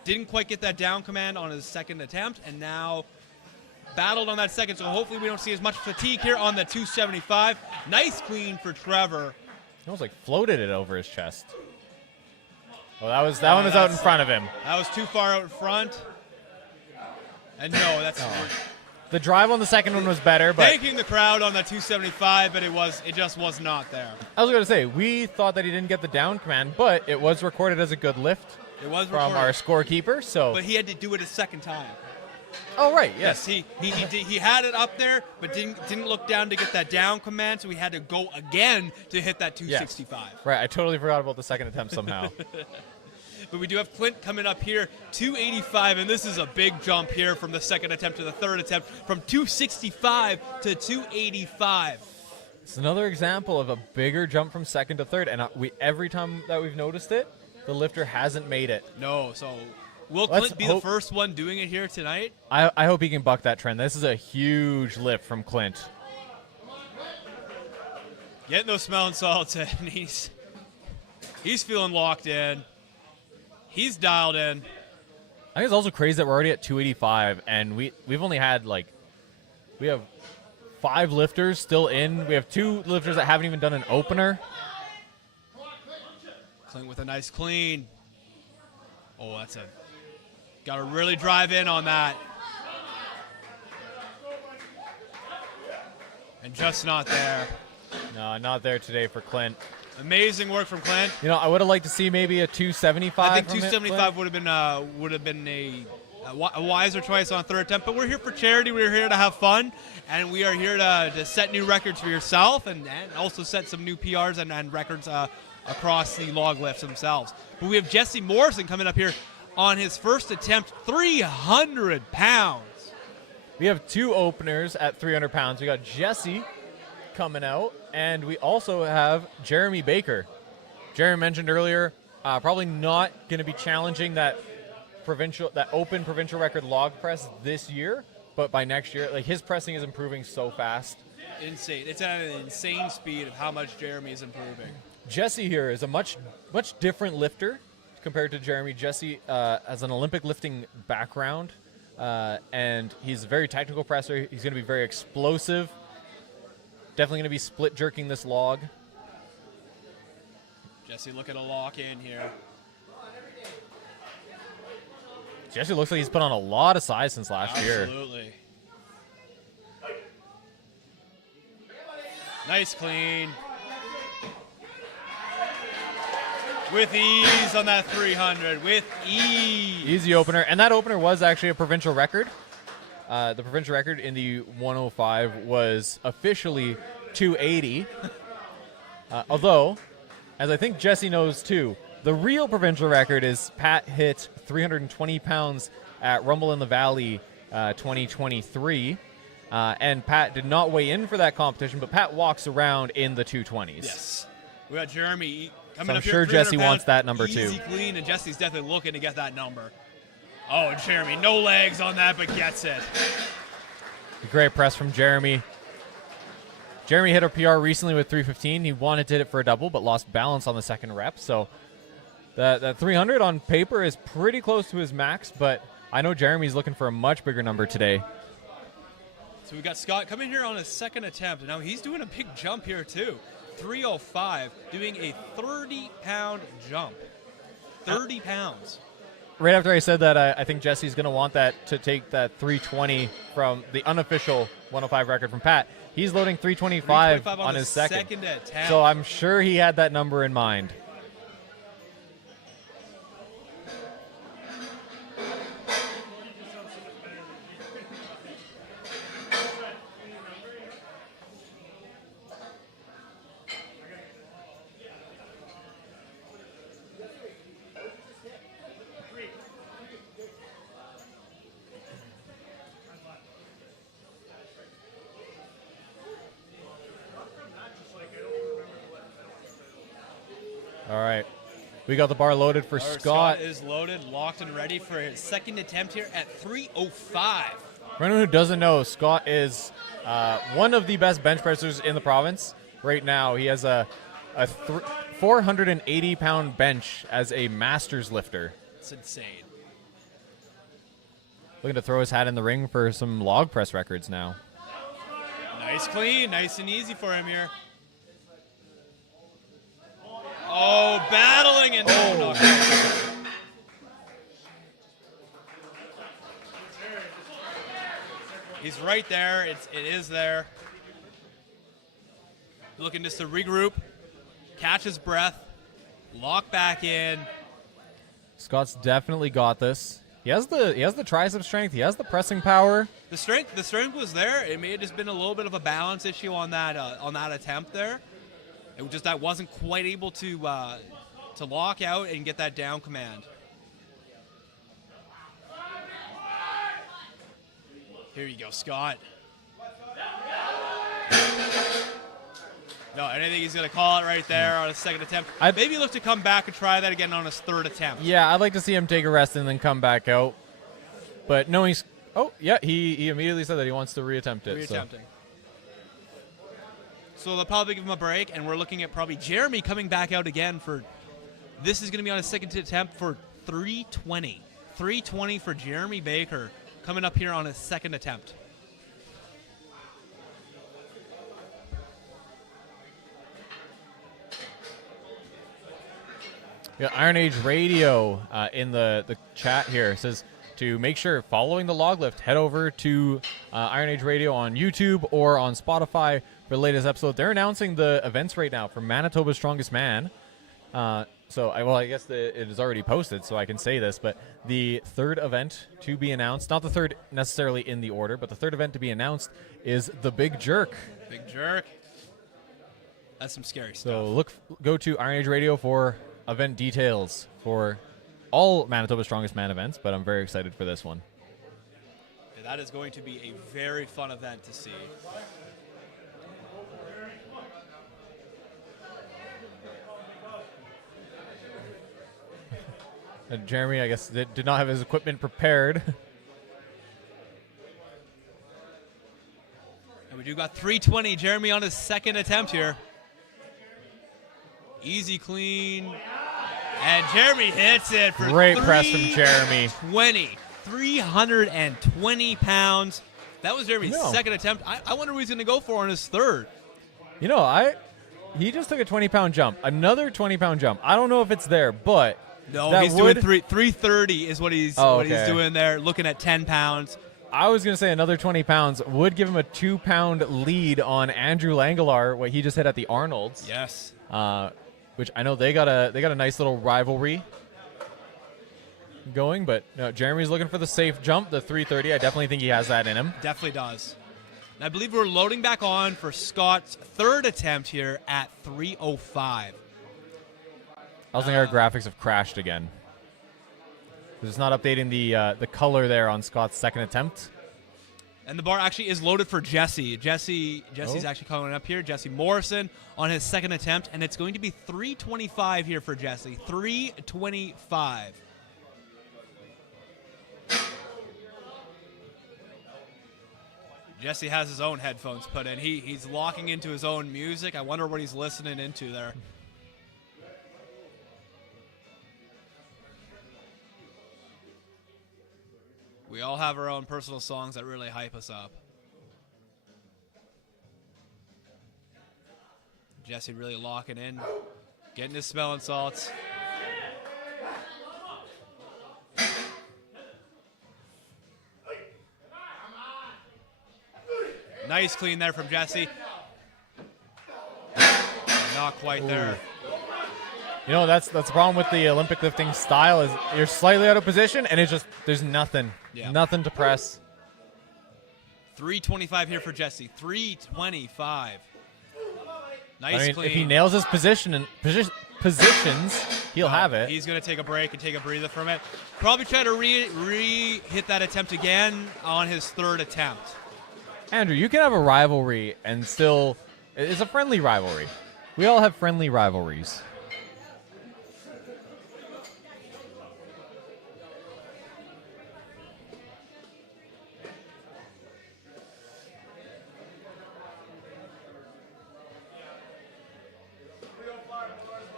Didn't quite get that down command on his second attempt, and now battled on that second, so hopefully we don't see as much fatigue here on the 275. Nice clean for Trevor. He almost like floated it over his chest. Oh, that one was out in front of him. That was too far out in front. And no, that's The drive on the second one was better, but thanking the crowd on that 275, but it just was not there. I was going to say, we thought that he didn't get the down command, but it was recorded as a good lift It was from recorded, our scorekeeper. So, but he had to do it a second time. oh right, Yes, yes, he had it up there, but didn't look down to get that down command, so he had to go again to hit that 265. right. I totally forgot about the second attempt somehow. But we do have Clint coming up here, 285, and this is a big jump here from the second attempt to the third attempt, from 265 to 285. It's another example of a bigger jump from second to third, and every time that we've noticed it, the lifter hasn't made it. No, so will Let's Clint be hope- the first one doing it here tonight? I hope he can buck that trend. This is a huge lift from Clint. Getting those smelling salts, and he's feeling locked in. He's dialed in. I think it's also crazy that we're already at 285, and we've only had we have 5 lifters still in. We have 2 lifters that haven't even done an opener. Clint with a nice clean. Oh, got to really drive in on that. And just not there. No, not there today for Clint. Amazing work from Clint. You know, I would have liked to see maybe a 275. I think from 275 would have been a wiser choice on third attempt. But we're here for charity. We're here to have fun, and we are here to set new records for yourself, and also set some new PRs and records across the log lifts themselves. But we have Jesse Morrison coming up here on his first attempt, 300 pounds. We have 2 openers at 300 pounds. We got Jesse coming out, and we also have Jeremy Baker. Jeremy mentioned earlier, probably not going to be challenging that open provincial record log press this year, but by next year, his pressing is improving so fast. Insane. It's at an insane speed of how much Jeremy is improving. Jesse here is a much different lifter compared to Jeremy. Jesse has an Olympic lifting background, and he's a very technical presser. He's going to be very explosive. Definitely going to be split jerking this log. Jesse looking to lock in here. Jesse looks like he's put on a lot of size since last year. Absolutely. Nice clean. With ease on that 300. With ease. Easy opener. And that opener was actually a provincial record. The provincial record in the 105 was officially 280. Although, as I think Jesse knows too, the real provincial record is Pat hit 320 pounds at Rumble in the Valley 2023. And Pat did not weigh in for that competition, but Pat walks around in the 220s. Yes. We got Jeremy coming So I'm up here. sure 300 Jesse pounds, wants that number too. Easy clean, and Jesse's definitely looking to get that number. Oh, and Jeremy, no legs on that, but gets it. Great press from Jeremy. Jeremy hit a PR recently with 315. He wanted to hit it for a double, but lost balance on the second rep. So that 300 on paper is pretty close to his max, but I know Jeremy's looking for a much bigger number today. So we got Scott coming here on his second attempt. Now he's doing a big jump here too. 305, doing a 30-pound jump. 30 pounds. Right after I said that, I think Jesse's going to want that to take that 320 from the unofficial 105 record from Pat. He's loading 325 on his second. Attempt. So I'm sure he had that number in mind. All right. We got the bar loaded for Scott. Scott is loaded, locked, and ready for his second attempt here at 305. For anyone who doesn't know, Scott is one of the best bench pressers in the province right now. He has a 480-pound bench as a master's lifter. It's insane. Looking to throw his hat in the ring for some log press records now. Nice clean, nice and easy for him here. Oh, battling and no. He's right there. It is there. Looking just to regroup, catch his breath, lock back in. Scott's definitely got this. He has the tricep strength. He has the pressing power. The strength was there. It may have just been a little bit of a balance issue on that attempt there. It was just that wasn't quite able to lock out and get that down command. Here you go, Scott. No, I don't think he's going to call it right there on his second attempt. Maybe look to come back and try that again on his third attempt. Yeah, I'd like to see him take a rest and then come back out. But knowing, he immediately said that he wants to reattempt it. Reattempting. So they'll probably give him a break, and we're looking at probably Jeremy coming back out again for. This is going to be on his second attempt for 320. 320 for Jeremy Baker coming up here on his second attempt. Yeah, Iron Age Radio in the chat here says to make sure following the log lift, head over to Iron Age Radio on YouTube or on Spotify for the latest episode. They're announcing the events right now for Manitoba's Strongest Man. I guess it is already posted, so I can say this, but the third event to be announced, not the third necessarily in the order, but the third event to be announced is the Big Jerk. Big Jerk. That's some scary stuff. So go to Iron Age Radio for event details for all Manitoba's Strongest Man events, but I'm very excited for this one. That is going to be a very fun event to see. Jeremy, I guess, did not have his equipment prepared. And we do got 320. Jeremy on his second attempt here. Easy clean. And Jeremy hits it for Great press from Jeremy. 320 pounds. That was Jeremy's second attempt. I wonder what he's going to go for on his third. He just took a 20-pound jump. Another 20-pound jump. I don't know if it's there, but no, he's doing 330 is what he's doing there, looking at 10 pounds. I was going to say another 20 pounds would give him a 2-pound lead on Andrew Langelar, what he just hit at the Arnold's. Yes. which I know they got a nice little rivalry going, but no, Jeremy's looking for the safe jump, the 330. I definitely think he has that in him. Definitely does. And I believe we're loading back on for Scott's third attempt here at 305. I was thinking our graphics have crashed again. It's not updating the color there on Scott's second attempt. And the bar actually is loaded for Jesse. Jesse's Oh. actually coming up here. Jesse Morrison on his second attempt, and it's going to be 325 here for Jesse. 325. Jesse has his own headphones put in. He's locking into his own music. I wonder what he's listening into there. We all have our own personal songs that really hype us up. Jesse really locking in, getting his smelling salts. Nice clean there from Jesse. Not quite there. You know, that's the problem with the Olympic lifting style is you're slightly out of position, and it's just there's nothing, Yeah. nothing to press. 325 here for Jesse. 325. Nice I mean, clean. if he nails his position and positions, he'll have it. He's going to take a break and take a breather from it. Probably try to hit that attempt again on his third attempt. Andrew, you can have a rivalry and still, it's a friendly rivalry. We all have friendly rivalries.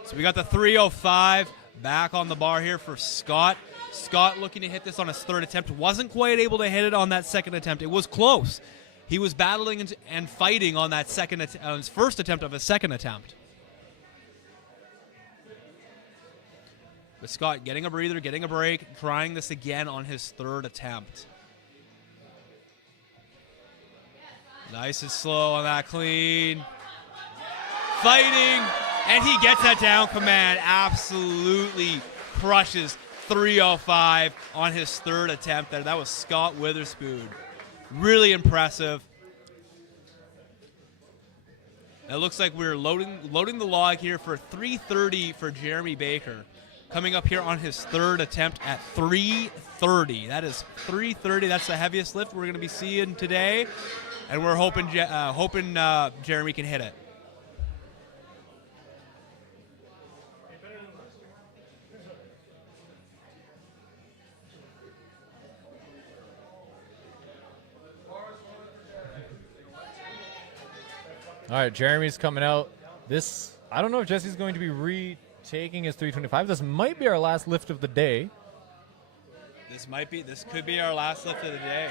So we got the 305 back on the bar here for Scott. Scott looking to hit this on his third attempt. Wasn't quite able to hit it on that second attempt. It was close. He was battling and fighting on that on his first attempt of his second attempt. But Scott getting a breather, getting a break, trying this again on his third attempt. Nice and slow on that clean. Fighting, and he gets that down command. Absolutely crushes 305 on his third attempt there. That was Scott Witherspoon. Really impressive. It looks like we're loading the log here for 330 for Jeremy Baker. Coming up here on his third attempt at 330. That is 330. That's the heaviest lift we're going to be seeing today. And we're hoping Jeremy can hit it. All right, Jeremy's coming out. This, I don't know if Jesse's going to be retaking his 325. This might be our last lift of the day. This could be our last lift of the day.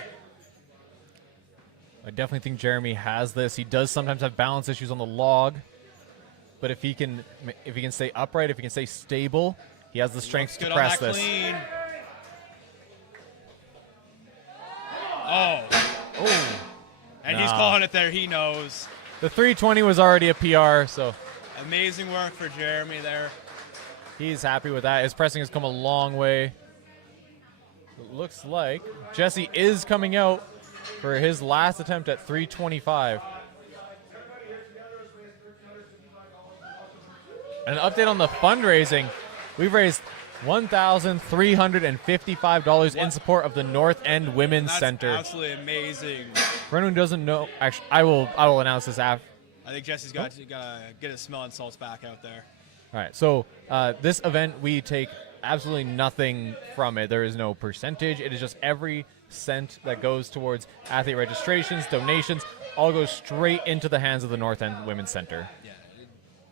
I definitely think Jeremy has this. He does sometimes have balance issues on the log, but if he can stay upright, if he can stay stable, he has the strength Looks to good press on that this. clean. Oh, Oh, and he's calling it there. He knows. the 320 was already a PR, so Amazing work for Jeremy there. he's happy with that. His pressing has come a long way. It looks like Jesse is coming out for his last attempt at 325. And an update on the fundraising. We've raised $1,355 in support of the North End Women's That's Center. absolutely amazing. For anyone who doesn't know, actually, I will announce this after. I think Jesse's got to get his smelling salts back out there. All right, so this event, we take absolutely nothing from it. There is no percentage. It is just every cent that goes towards athlete registrations, donations, all goes straight into the hands of the North End Women's Center. Yeah,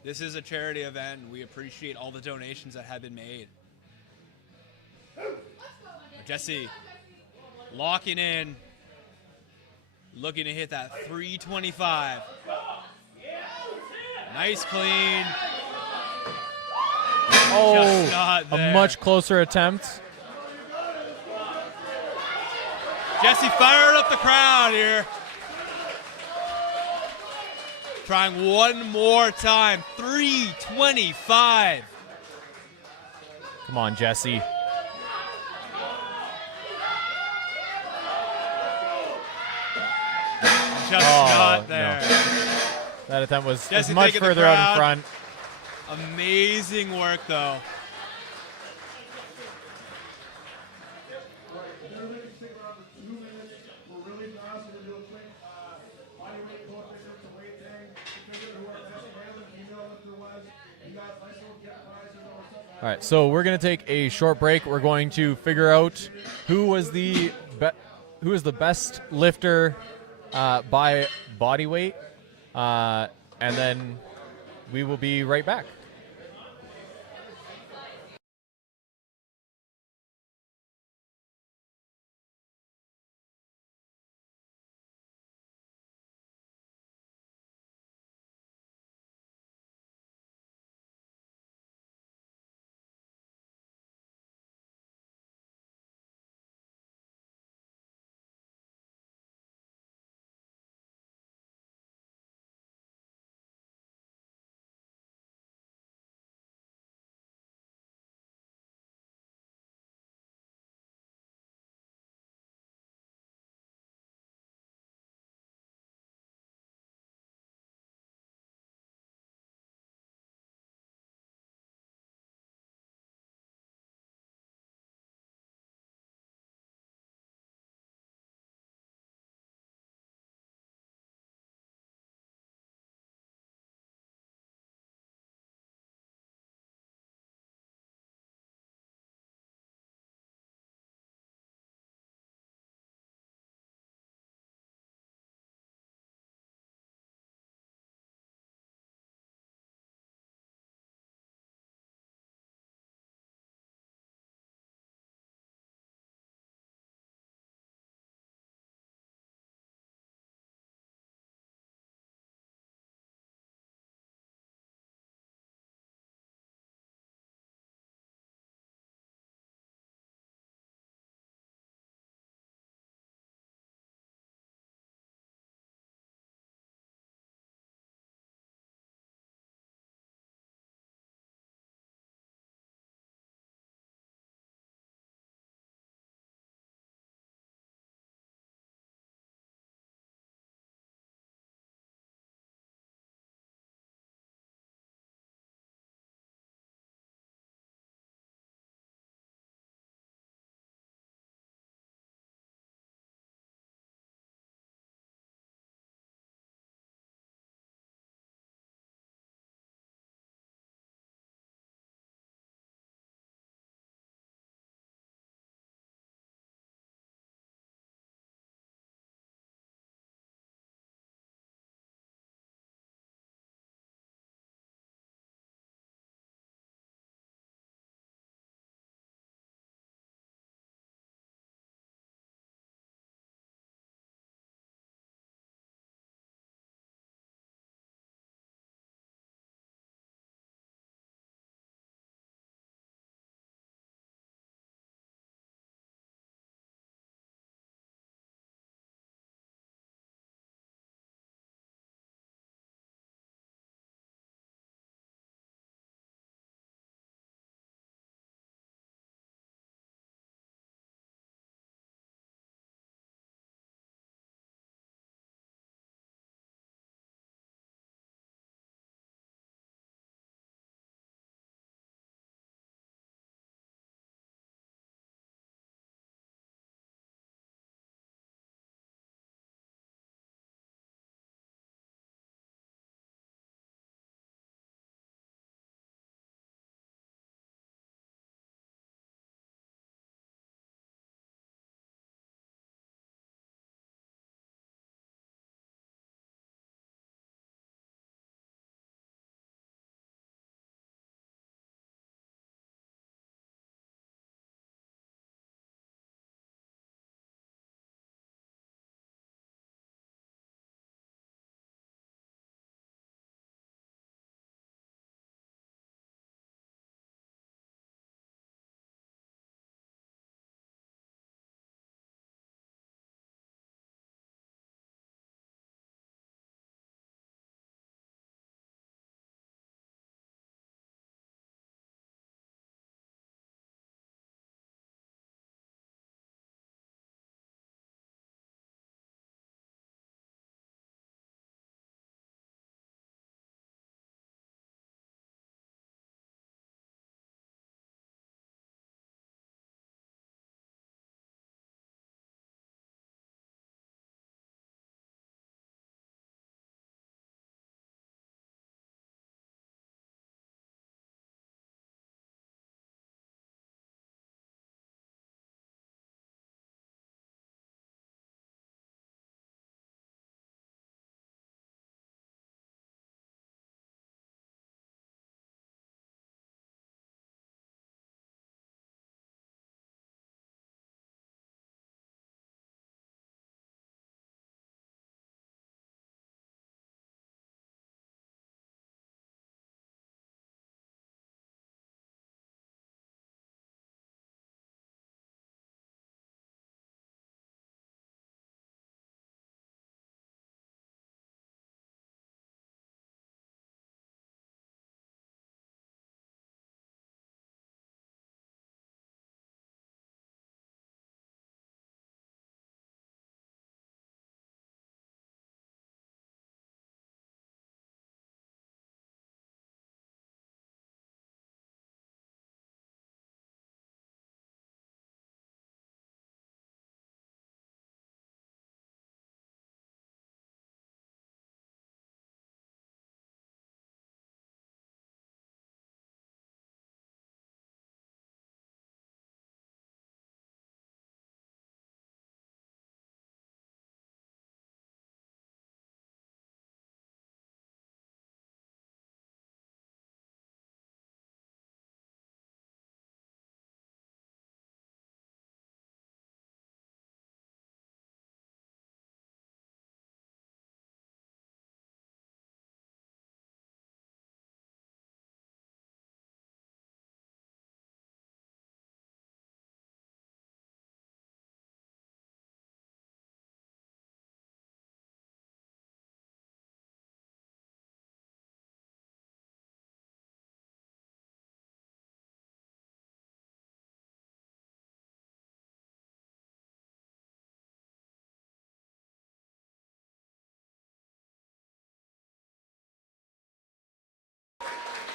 this is a charity event, and we appreciate all the donations that have been made. Jesse locking in, looking to hit that 325. Nice clean. Oh, Just not a there. much closer attempt. Jesse fired up the crowd here. Trying one more time. 325. Come on, Jesse. Just Oh, not there. That attempt was Jesse much taking the further out in crowd. front. Amazing work, though. Everybody stick around for 2 minutes. We're really fast. We're gonna do a quick body weight coefficient to weight thing to figure out who our best male and female lifter was. You got nice little gift prizes or something. All right, so we're gonna take a short break. We're going to figure out who was the best lifter by body weight, and then we will be right back.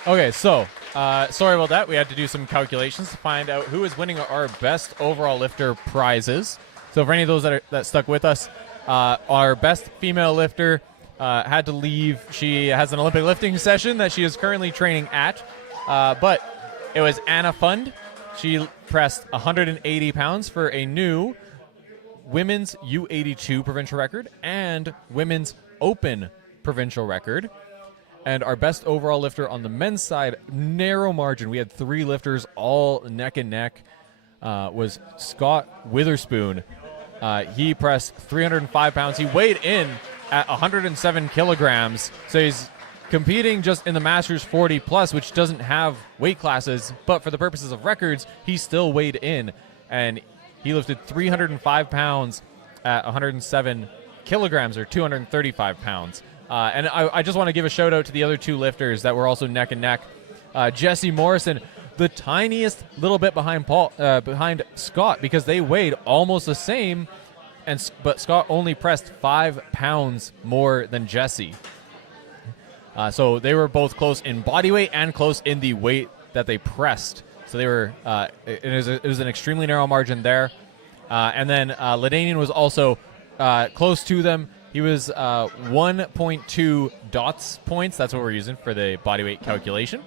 Okay, so sorry about that. We had to do some calculations to find out who is winning our best overall lifter prizes. So for any of those that stuck with us, our best female lifter had to leave. She has an Olympic lifting session that she is currently training at, but it was Anna Fund. She pressed 180 pounds for a new women's U82 provincial record and women's open provincial record. And our best overall lifter on the men's side, narrow margin. We had 3 lifters all neck and neck. Was Scott Witherspoon. He pressed 305 pounds. He weighed in at 107 kilograms. So he's competing just in the Masters 40 plus, which doesn't have weight classes. But for the purposes of records, he still weighed in. And he lifted 305 pounds at 107 kilograms, or 235 pounds. And I just want to give a shout out to the other 2 lifters that were also neck and neck. Jesse Morrison, the tiniest little bit behind behind Scott, because they weighed almost the same, but Scott only pressed 5 pounds more than Jesse. So they were both close in body weight and close in the weight that they pressed. So they were. It was an extremely narrow margin there. And then Ladanian was also close to them. He was 1.2 dots points. That's what we're using for the body weight calculation.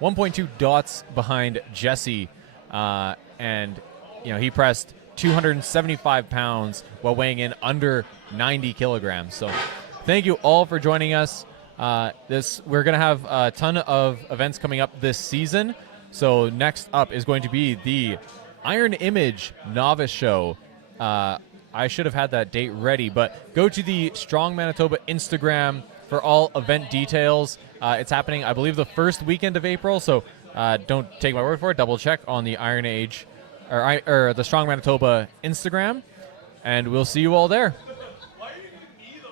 1.2 dots behind Jesse, and he pressed 275 pounds while weighing in under 90 kilograms. So, thank you all for joining us. We're gonna have a ton of events coming up this season. So next up is going to be the Iron Image Novice Show. I should have had that date ready, but go to the Strong Manitoba Instagram for all event details. It's happening, I believe, the first weekend of April, so don't take my word for it. Double check on the Iron Age or the Strong Manitoba Instagram, and we'll see you all there.